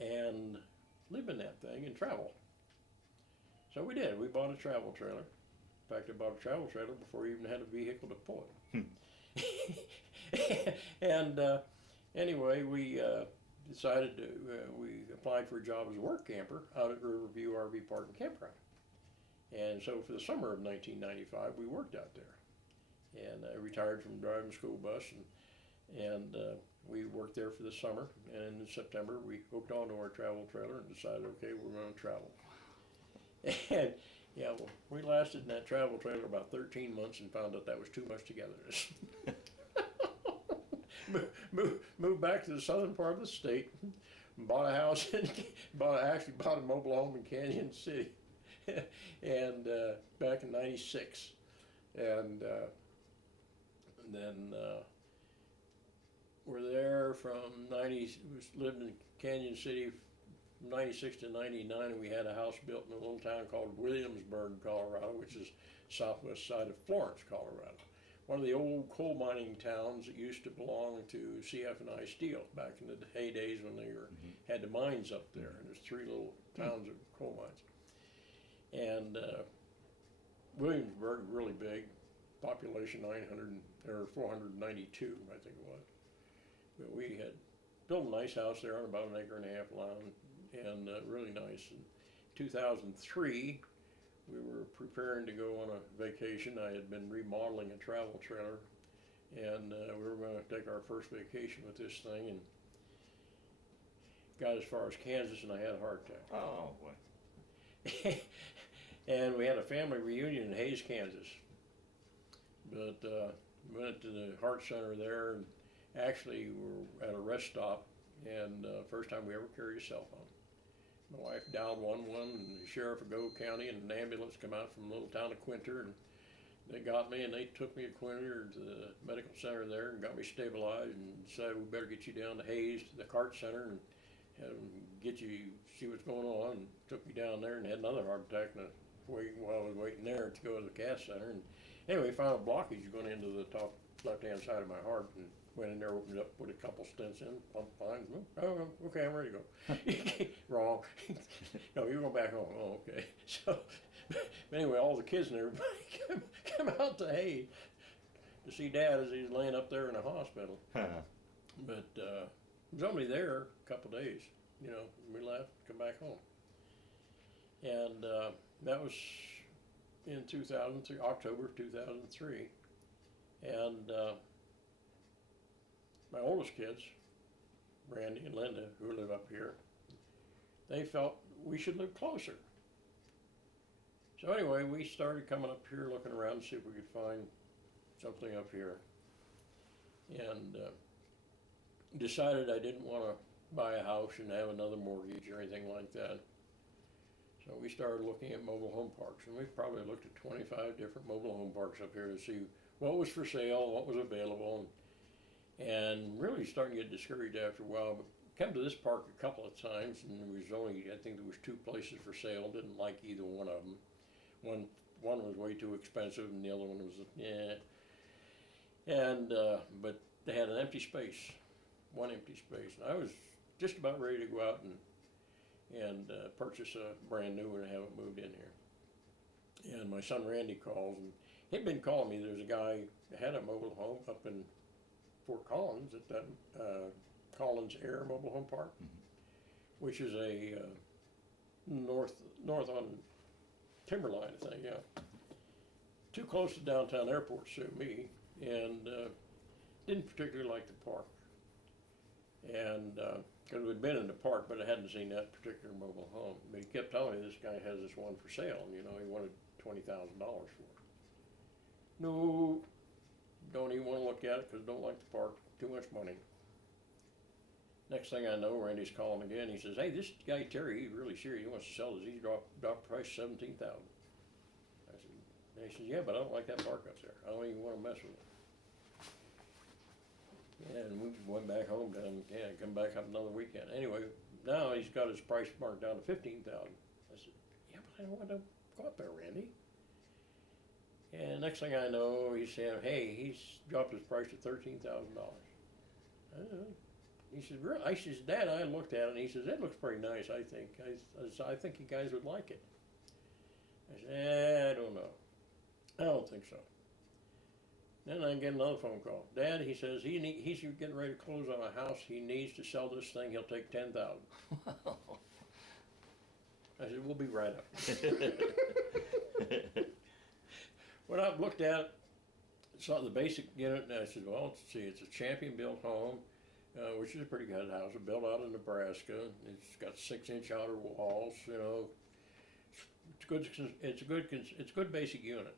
and live in that thing and travel. So we did. We bought a travel trailer. In fact, I bought a travel trailer before we even had a vehicle to pull it. And anyway, we decided we applied for a job as a work camper out at Riverview RV Park and Campground. And so for the summer of 1995, we worked out there. And I retired from driving the school bus, and we worked there for the summer. And in September, we hooked onto our travel trailer and decided, okay, we're going to travel. And yeah, well, we lasted in that travel trailer about 13 months and found out that was too much togetherness. Moved back to the southern part of the state, bought a house, and bought a mobile home in Canyon City. And back in '96, and then we're there from lived in Canyon City from '96 to '99, and we had a house built in a little town called Williamsburg, Colorado, which is southwest side of Florence, Colorado. One of the old coal mining towns that used to belong to CF&I Steel back in the heydays when they had the mines up there, and there's 3 little towns of coal mines. And Williamsburg, really big, population 492, I think it was. But we had built a nice house there on about 1.5 acres land, and really nice. In 2003, we were preparing to go on a vacation. I had been remodeling a travel trailer, and we were going to take our first vacation with this thing, and got as far as Kansas, and I had a heart attack. Oh, boy. And we had a family reunion in Hays, Kansas. But went to the heart center there, and actually we were at a rest stop, and first time we ever carried a cell phone. My wife dialed 111, and the sheriff of Go County and an ambulance come out from the little town of Quinter, and they got me, and they took me to Quinter to the medical center there and got me stabilized, and decided we better get you down to Hays to the heart center and have them get you, see what's going on. And took me down there and had another heart attack while I was waiting there to go to the cath center. And anyway, found a blockage going into the top left-hand side of my heart, and went in there, opened it up, put a couple stents in, pumped fine. Oh, okay, I'm ready to go. Wrong. No, you're going back home. Oh, okay. So, but anyway, all the kids and everybody come out to Hays to see Dad as he's laying up there in the hospital. But was only there a couple days. We left, come back home. And that was in 2003, October of 2003. And my oldest kids, Randy and Linda, who live up here, they felt we should live closer. So anyway, we started coming up here, looking around to see if we could find something up here. And decided I didn't want to buy a house and have another mortgage or anything like that. So we started looking at mobile home parks, and we probably looked at 25 different mobile home parks up here to see what was for sale, what was available, and really starting to get discouraged after a while. But come to this park a couple of times, and there was only, I think there was 2 places for sale. Didn't like either one of them. One was way too expensive, and the other one was And but they had an empty space, one empty space, and I was just about ready to go out and purchase a brand new one and have it moved in here. And my son Randy calls, and he'd been calling me. There's a guy that had a mobile home up in Fort Collins at that Collins Air Mobile Home Park, which is a north on Timberline, I think. Yeah, too close to downtown airport to suit me. And didn't particularly like the park. And, because we'd been in the park, but I hadn't seen that particular mobile home. But he kept telling me this guy has this one for sale, and, he wanted $20,000 for it. No, don't even want to look at it because don't like the park, too much money. Next thing I know, Randy's calling again. He says, "Hey, this guy Terry, he's really serious. He wants to sell this. He's dropped the price $17,000." I said, and he says, "Yeah, but I don't like that park up there. I don't even want to mess with it." And we went back home and come back up another weekend. Anyway, now he's got his price marked down to $15,000. I said, "Yeah, but I don't want to go up there, Randy." And next thing I know, he's saying, "Hey, he's dropped his price to $13,000. He says, "Really?" I says, "Dad, I looked at it," and he says, "It looks pretty nice, I think. I think you guys would like it." I said, "I don't know. I don't think so." Then I get another phone call. "Dad," he says, he's getting ready to close on a house. He needs to sell this thing. He'll take $10,000. I said, "We'll be right up." Went up, looked at it, saw the basic unit, and I said, "Well, let's see, it's a champion-built home, which is a pretty good house. It's built out in Nebraska. It's got 6-inch outer walls. It's good. It's a good basic unit,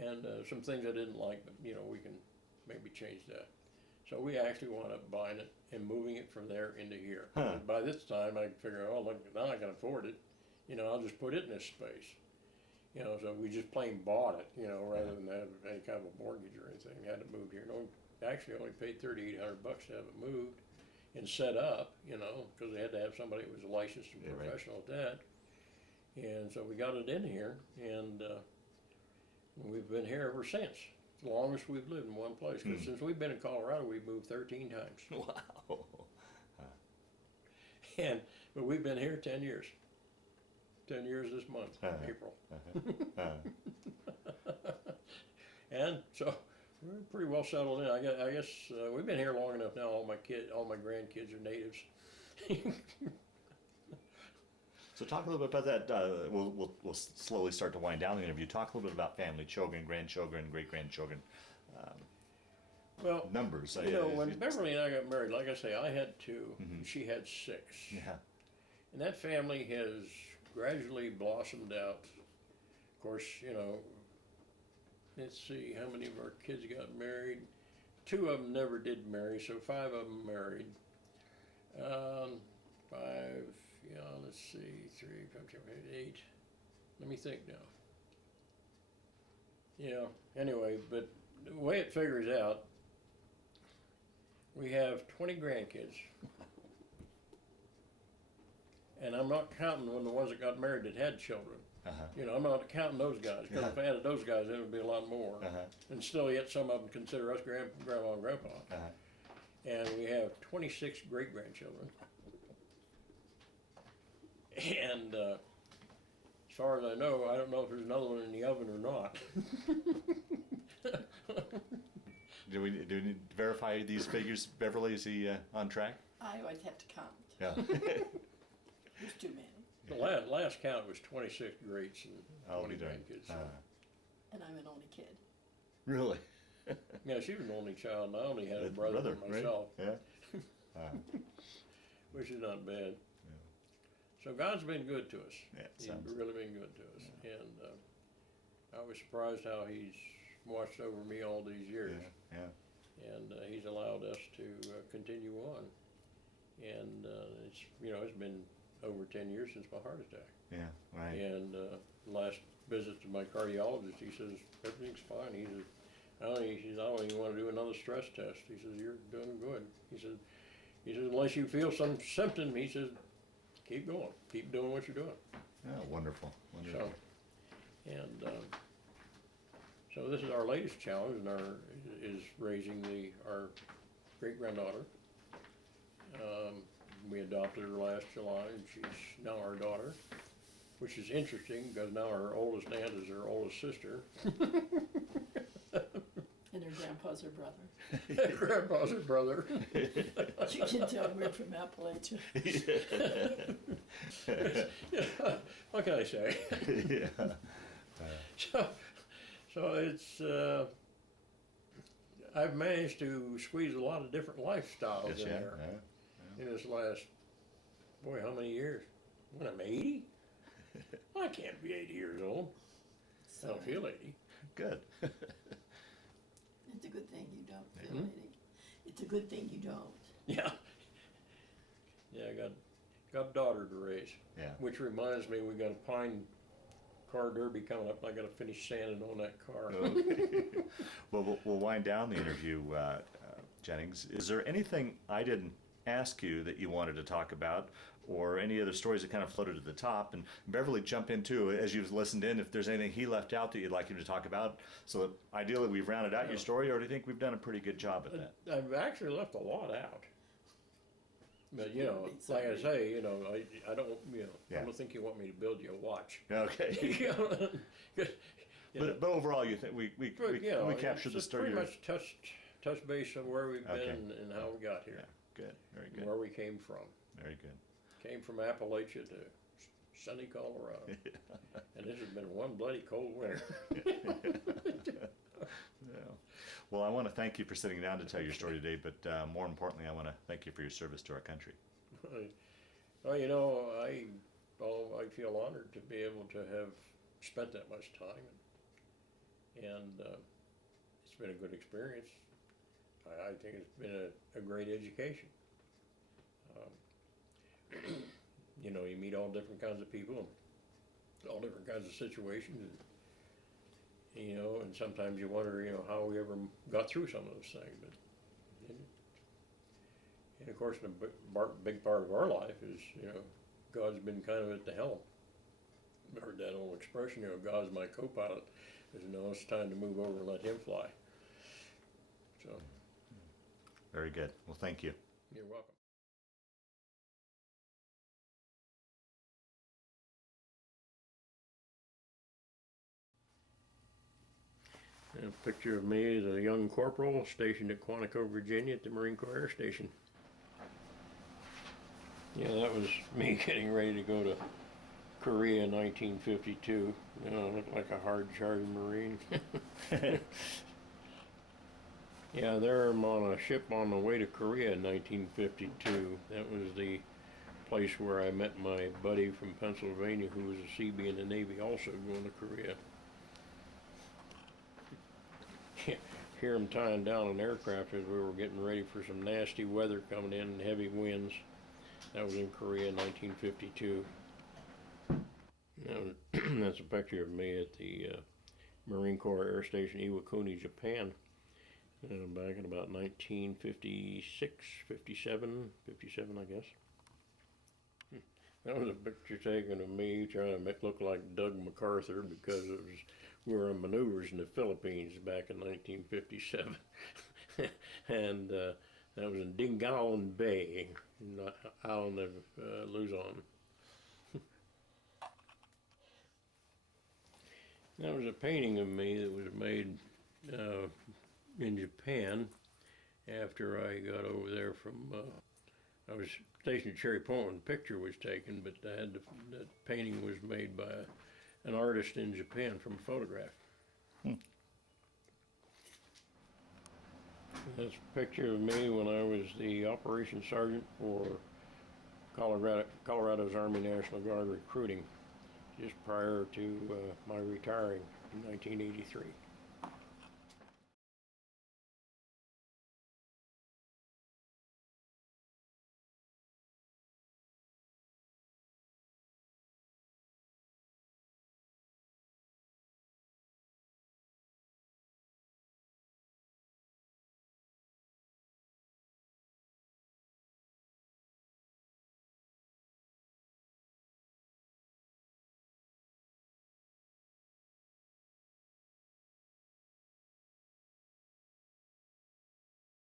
and some things I didn't like, but we can maybe change that." So we actually wound up buying it and moving it from there into here. Huh. By this time, I figured, oh, look, now I can afford it. I'll just put it in this space. So we just plain bought it, rather than have any kind of a mortgage or anything. Had it moved here. No, actually only paid $3,800 to have it moved and set up, because they had to have somebody that was licensed and professional at that. And so we got it in here, and we've been here ever since. It's the longest we've lived in one place. Because since we've been in Colorado, we've moved 13 times. Wow. But we've been here 10 years. 10 years this month, April. And so we're pretty well settled in. I guess we've been here long enough now. All my grandkids are natives. So talk a little bit about that. We'll slowly start to wind down the interview. Talk a little bit about family, children, grandchildren, great-grandchildren. Well, numbers. When Beverly and I got married, like I say, I had 2. She had 6. Yeah. And that family has gradually blossomed out. Of course, let's see, how many of our kids got married? 2 of them never did marry, so 5 of them married. 5, let's see, 3, 5, 6, 8. Let me think now. Anyway, but the way it figures out, we have 20 grandkids. And I'm not counting when the ones that got married that had children. I'm not counting those guys, because if I added those guys, it would be a lot more. And still, yet some of them consider us grandma and grandpa. And we have 26 great-grandchildren. And as far as I know, I don't know if there's another one in the oven or not. Do we need to verify these figures, Beverly? Is he on track? I always have to count. Yeah. There's too many. The last count was 26 greats and 20 grandkids. And I'm an only kid. Really? Yeah, she was an only child, and I only had a brother myself. Right? Yeah. Which is not bad. Yeah. So God's been good to us. Yeah, He's really been good to us. Yeah. And I was surprised how He's watched over me all these years. Yeah. And He's allowed us to continue on. And it's been over 10 years since my heart attack. Yeah, right. And last visit to my cardiologist, he says, everything's fine. He says, I don't even want to do another stress test. He says, you're doing good. He says, unless you feel some symptom, he says, keep going. Keep doing what you're doing. Yeah, wonderful. Wonderful. So this is our latest challenge, is raising our great-granddaughter. We adopted her last July, and she's now our daughter, which is interesting because now our oldest aunt is her oldest sister. And her grandpa's her brother. Grandpa's her brother. You can tell we're from Appalachia. What can I say? So it's I've managed to squeeze a lot of different lifestyles Yes, in yeah, there yeah. in this last, boy, how many years? When I'm 80? I can't be 80 years old. I don't feel 80. Good. It's a good thing you don't feel Mhm. 80. It's a good thing you don't. Yeah. Yeah, I got a daughter to raise. Yeah. Which reminds me, we got a pine car derby coming up. I got to finish sanding on that car. Okay. Well, we'll wind down the interview, Jennings. Is there anything I didn't ask you that you wanted to talk about, or any other stories that kind of floated to the top? And Beverly, jump in too as you've listened in. If there's anything he left out that you'd like him to talk about, so that ideally we've rounded out your story, or do you think we've done a pretty good job at that? I've actually left a lot out. But you know, Be like I sorry. say, you know, I don't, you know, Yeah. I don't think you want me to build you a watch. Okay. You know, you know, But overall, you think we but, you know, we it's captured the just story? pretty much touch base on where we've Okay. been and how we got Yeah. here, Good. Very and good. where we came from. Very good. Came from Appalachia to sunny Colorado, and this has been one bloody cold winter. Yeah. Well, I want to thank you for sitting down to tell your story today, but more importantly, I want to thank you for your service to our country. Well, you know, I feel honored to be able to have spent that much time, and it's been a good experience. I think it's been a great education. You know, you meet all different kinds of people, and all different kinds of situations, and, you know, and sometimes you wonder, you know, how we ever got through some of those things, but. And of course, a big part of our life is, you know, God's been kind of at the helm. I heard that old expression, you know, God's my co-pilot. Because, you know, it's time to move over and let him fly. So, Very good. Well, thank you. you're welcome. And a picture of me as a young corporal stationed at Quantico, Virginia at the Marine Corps Air Station. Yeah, that was me getting ready to go to Korea in 1952. You know, I looked like a hard-charged Marine. Yeah, there I'm on a ship on the way to Korea in 1952. That was the place where I met my buddy from Pennsylvania who was a Seabee in the Navy also going to Korea. Hear him tying down an aircraft as we were getting ready for some nasty weather coming in and heavy winds. That was in Korea in 1952. That's a picture of me at the Marine Corps Air Station Iwakuni, Japan, back in about 1956, 57, I guess. That was a picture taken of me trying to look like Doug MacArthur because we were on maneuvers in the Philippines back in 1957. And that was in Dingaon Bay, in the island of Luzon. That was a painting of me that was made in Japan after I got over there from, I was stationed at Cherry Point when the picture was taken, but that painting was made by an artist in Japan from a photograph. That's a picture of me when I was the operations sergeant for Colorado's Army National Guard recruiting, just prior to my retiring in 1983.